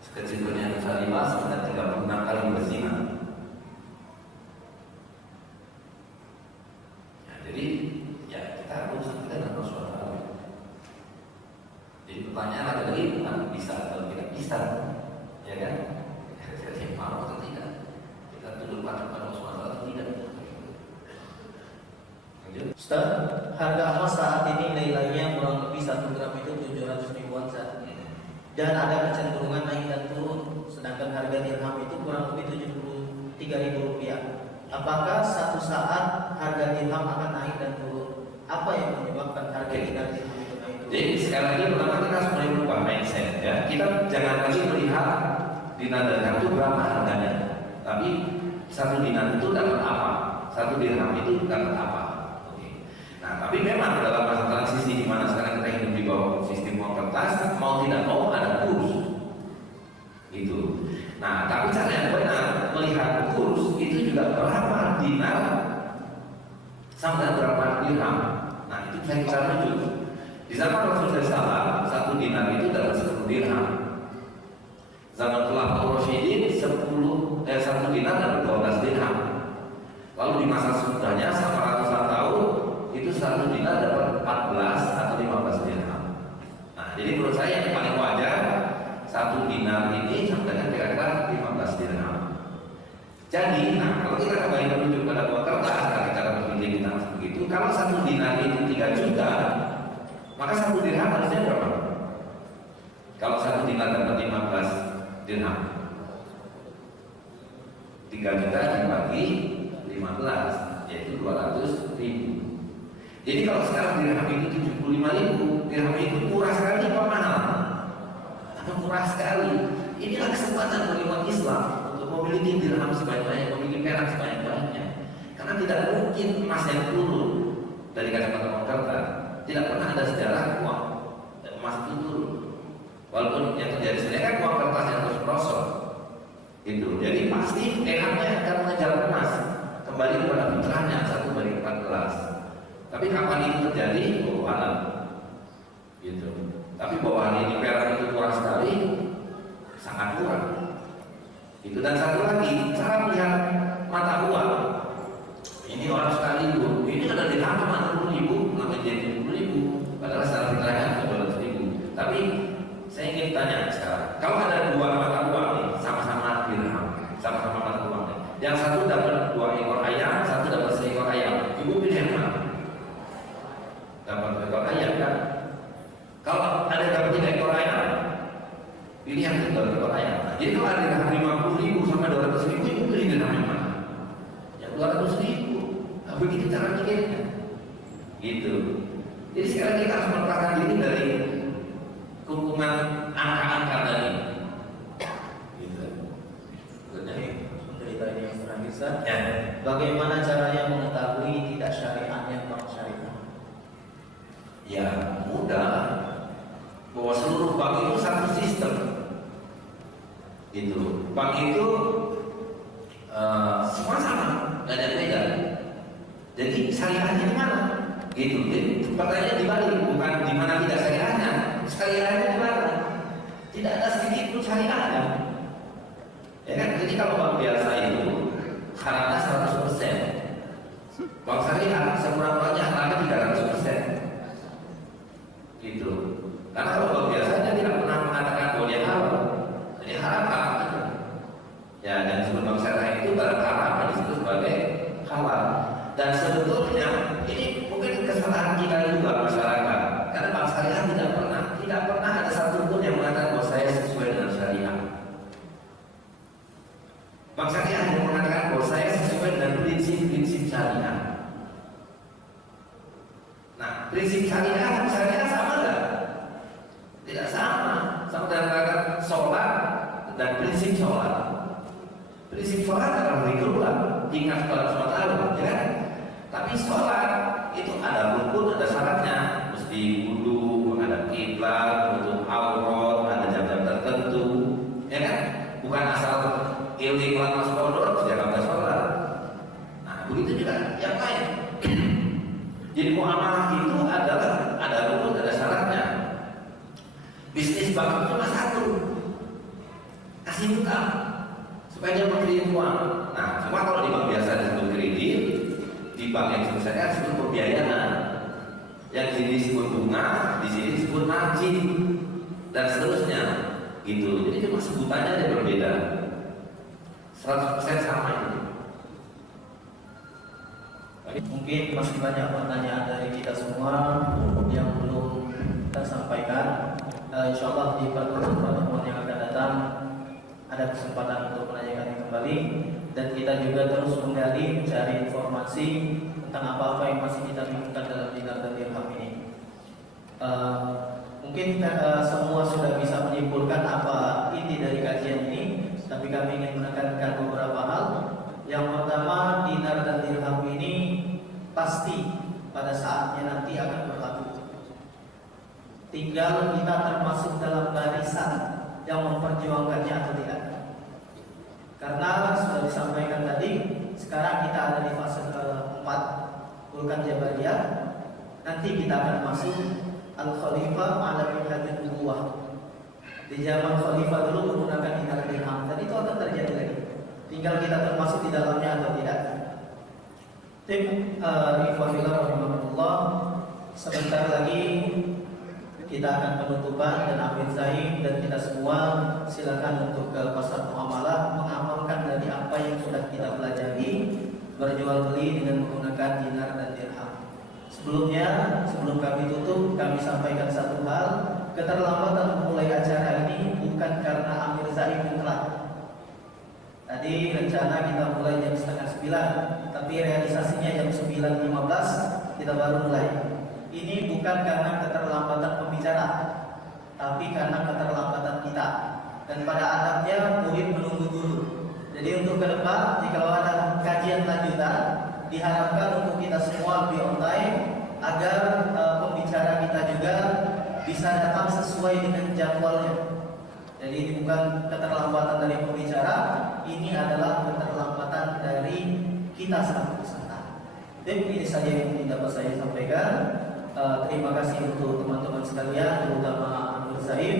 Sekecil-kecilnya dosa riba sebenarnya 36 kali berzina. Ya, jadi ya kita harus kita dengan Rasulullah. Jadi pertanyaan lagi bisa atau tidak bisa, ya kan? Jadi mau atau tidak? Kita tunduk patuh pada Rasulullah atau tidak? Ustaz, harga emas saat ini nilainya kurang lebih 1 gram itu 700 ribuan saat ini. Dan ada kecenderungan naik dan turun. Sedangkan harga dirham itu kurang lebih 73 ribu rupiah. Apakah satu saat harga dirham akan naik dan turun? Apa yang menyebabkan harga dinar dirham itu naik turun? Jadi sekali lagi pertama kita harus mulai berubah mindset ya. Kita jangan lagi melihat dinar dan dirham itu berapa harganya, tapi satu dinar itu dapat apa, satu dirham itu dapat apa. Nah, tapi memang dalam masa transisi di mana sekarang kita hidup di bawah sistem uang kertas, mau tidak mau ada kurs, gitu. Nah, tapi cara yang benar melihat kurs itu juga berapa dinar sama dengan berapa dirham. Nah, itu saya bisa rujuk. Di zaman Rasulullah SAW, satu dinar itu dapat 10 dirham. Zaman Khulafaur Rasyidin 1 dinar dapat 12 dirham. Lalu di masa sesudahnya sama ratusan tahun itu 1 dinar dapat 14 atau 15 dirham. Nah, jadi menurut saya yang paling wajar 1 dinar ini sampai dengan kira-kira 15 dirham. Jadi, nah kalau kita kembali merujuk pada uang kertas, kalau cara berpikir kita begitu, kalau 1 dinar itu 3 juta, maka 1 dirham harusnya berapa? Kalau 1 dinar dapat 15 dirham, 3 juta dibagi 15, yaitu 200 ribu. Jadi kalau sekarang dirham itu 75.000, dirham itu murah sekali apa mahal? Atau murah sekali. Inilah kesempatan bagi umat Islam untuk memiliki dirham sebanyak-banyaknya, memiliki perak sebanyak-banyaknya. Karena tidak mungkin emas yang turun dari kacamata uang kertas. Tidak pernah ada sejarah uang dan emas itu turun. Walaupun yang terjadi sebenarnya kan uang kertas yang terus merosot. Gitu. Jadi pasti dirhamnya akan mengejar emas kembali kepada fitrahnya 1/14. Tapi kapan itu terjadi? Alam. Gitu. Tapi bahwa ini perak itu murah sekali, sangat murah. Itu. Dan satu lagi, cara melihat mata uang. Ini orang sekali bu, ini ada dirham 60.000, namanya jadi 70.000. Padahal secara fitrahnya 200.000. Tapi saya ingin tanya sekarang, kalau ada 2 mata uang nih, sama-sama dirham, sama-sama mata uang nih. Yang satu dapat 2 ekor ayam, satu dapat 1 ekor ayam. Ibu pilih yang mana? Dapat 2 ekor ayam kan? Kalau ada yang dapat 3 ekor ayam, pilih yang 3 ekor ayam. Jadi kalau ada yang 50.000 sama 200.000, ibu pilih dirham yang mana? Yang 200.000. Nah, begitu cara mikirnya. Gitu. Jadi sekarang kita harus melepaskan diri dari hukuman angka-angka tadi. Gitu. Jadi tadi yang pernah bisa. Ya. Bagaimana caranya mengetahui tidak syariahnya bank syariah? Ya mudah. Bahwa seluruh bank itu satu sistem. Gitu. Bank itu semua sama, nggak ada beda. Jadi syariahnya di mana? Gitu. Jadi pertanyaannya dibalik, bukan di mana tidak syariahnya. Syariahnya di mana? Tidak ada sedikit pun syariahnya. Ya kan? Jadi kalau bank biasa itu haramnya 100%. Bank syariah sekurang-kurangnya haramnya 300%. Gitu. Karena kalau bank biasanya tidak pernah mengatakan bahwa dia halal. Jadi haram aja. Ya, dan disebut bank syariah itu barang haram yang disebut sebagai halal. Dan sebetulnya ini mungkin kesalahan kita juga masyarakat. Karena bank syariah tidak pernah ada satupun yang mengatakan bahwa saya sesuai dengan syariah. Bank syariah yang mengatakan bahwa saya sesuai dengan prinsip-prinsip syariah. Nah, prinsip syariah sama enggak? Tidak sama. Sama dengan kata sholat dan prinsip sholat. Prinsip sholat adalah zikrullah, ingat kepada sholat Allah, ya kan? Tapi sholat itu ada rukun, ada syaratnya. Mesti wudu, ada kiblat, untuk aurat, ada jam-jam tertentu, ya kan? Bukan asal ikhlas masuk pondok terus jangan bisa sholat. Nah, begitu juga yang lain. Jadi muamalah itu adalah ada rukun, ada syaratnya. Bisnis bank itu cuma satu, kasih utang supaya dia memberi uang. Nah, cuma kalau di bank biasa disebut kredit, di bank yang sebesarnya disebut pembiayaan. Yang di sini disebut bunga, di sini disebut margin dan seterusnya. Gitu. Jadi cuma sebutannya ada berbeda. 100% sama itu. Mungkin masih banyak pertanyaan dari kita semua yang belum kita sampaikan. Insya Allah di pertemuan yang akan datang ada kesempatan untuk menanyakan kembali, dan kita juga terus menggali, mencari informasi tentang apa-apa yang masih kita bingungkan dalam dinar dan dirham ini. Mungkin semua sudah bisa menyimpulkan apa inti dari kajian ini, tapi kami ingin menekankan beberapa hal. Yang pertama, dinar dan dirham ini pasti pada saatnya nanti akan berlaku. Tinggal kita termasuk dalam barisan yang memperjuangkannya atau tidak. Karena sudah disampaikan tadi, sekarang kita ada di fase keempat, Vulkan Jabariyah. Nanti kita akan masuk Al-Khalifah ala minhajul nubuwah. Di zaman Khalifah dulu menggunakan dinar dirham, dan itu akan terjadi lagi. Tinggal kita termasuk di dalamnya atau tidak. Tim Ikhwanillah rahimahullah, sebentar lagi kita akan penutupan dan Amir Zaim dan kita semua silakan untuk ke pasar muamalah mengamalkan dari apa yang sudah kita pelajari, berjual beli dengan menggunakan dinar dan dirham. Sebelum kami tutup, kami sampaikan satu hal, keterlambatan memulai acara ini bukan karena Amir Zaim yang telat. Tadi rencana kita mulai jam 8:30, tapi realisasinya jam 9:15 kita baru mulai. Ini bukan karena keterlambatan pembicara, tapi karena keterlambatan kita. Dan pada adabnya murid menunggu guru. Jadi untuk ke depan, jika ada kajian lanjutan, diharapkan untuk kita semua lebih on time agar pembicara kita juga bisa datang sesuai dengan jadwalnya. Jadi ini bukan keterlambatan dari pembicara, ini adalah keterlambatan dari kita selaku peserta. Jadi ini saja yang dapat saya sampaikan. Terima kasih untuk teman-teman sekalian, terutama Amir Zaim.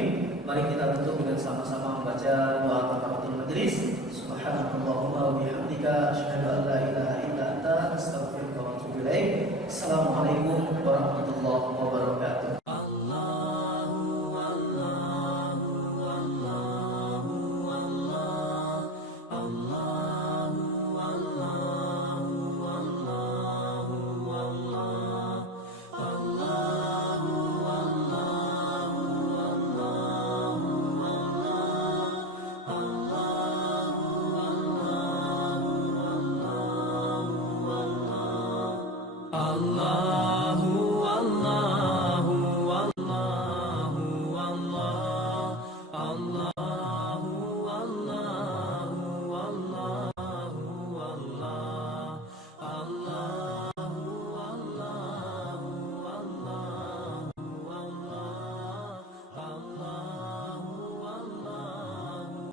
Mari kita tutup dengan sama-sama membaca doa kafaratul majelis. Subhanallahumma wa bihamdika asyhadu an la ilaha illa anta astaghfiruka wa atubu ilaik. Assalamualaikum warahmatullahi wabarakatuh.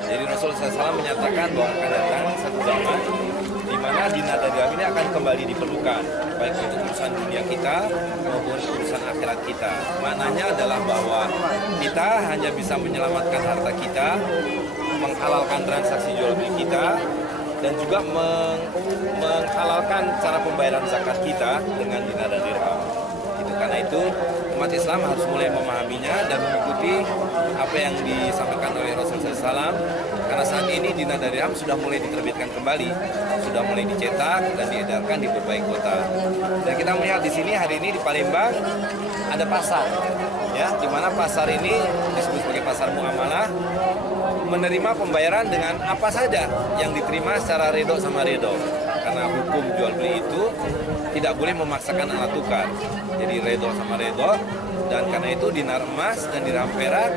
Jadi Rasulullah SAW menyatakan bahwa akan datang satu zaman di mana dinar dan dirham ini akan kembali diperlukan, baik untuk urusan dunia kita maupun urusan akhirat kita. Maknanya adalah bahwa kita hanya bisa menyelamatkan harta kita, menghalalkan transaksi jual beli kita, dan juga menghalalkan cara pembayaran zakat kita dengan dinar dan dirham. Karena itu umat Islam harus mulai memahaminya dan mengikuti apa yang disampaikan oleh Rasulullah SAW. Karena saat ini dinar dan dirham sudah mulai diterbitkan kembali, sudah mulai dicetak dan diedarkan di berbagai kota. Dan kita melihat di sini hari ini di Palembang ada pasar, ya, di mana pasar ini disebut sebagai pasar muamalah, menerima pembayaran dengan apa saja yang diterima secara redo sama redo. Karena hukum jual beli itu tidak boleh memaksakan alat tukar. Jadi redo sama redo, dan karena itu dinar emas dan dirham perak,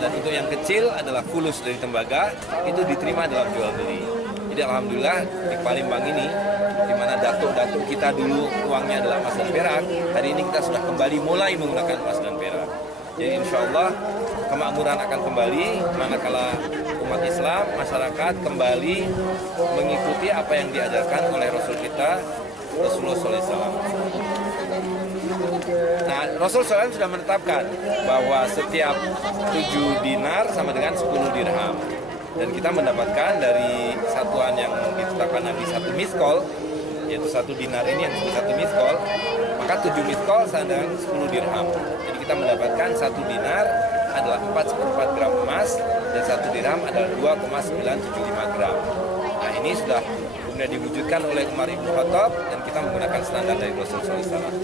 dan untuk yang kecil adalah fulus dari tembaga, itu diterima dalam jual beli. Jadi alhamdulillah di Palembang ini, di mana datuk-datuk kita dulu uangnya adalah emas dan perak, hari ini kita sudah kembali mulai menggunakan emas dan perak. Jadi insya Allah kemakmuran akan kembali manakala umat Islam, masyarakat kembali mengikuti apa yang diajarkan oleh Rasul kita, Rasulullah SAW. Nah, Rasulullah SAW sudah menetapkan bahwa setiap 7 dinar sama dengan 10 dirham. Dan kita mendapatkan dari satuan yang ditetapkan Nabi 1 miskol, yaitu 1 dinar ini yang disebut 1 miskol, maka 7 miskol sama dengan 10 dirham. Jadi kita mendapatkan 1 dinar adalah 4,4 gram emas dan 1 dirham adalah 2,975 gram. Nah, ini sudah kemudian diwujudkan oleh Umar Ibn Khattab dan kita menggunakan standar dari Rasulullah SAW.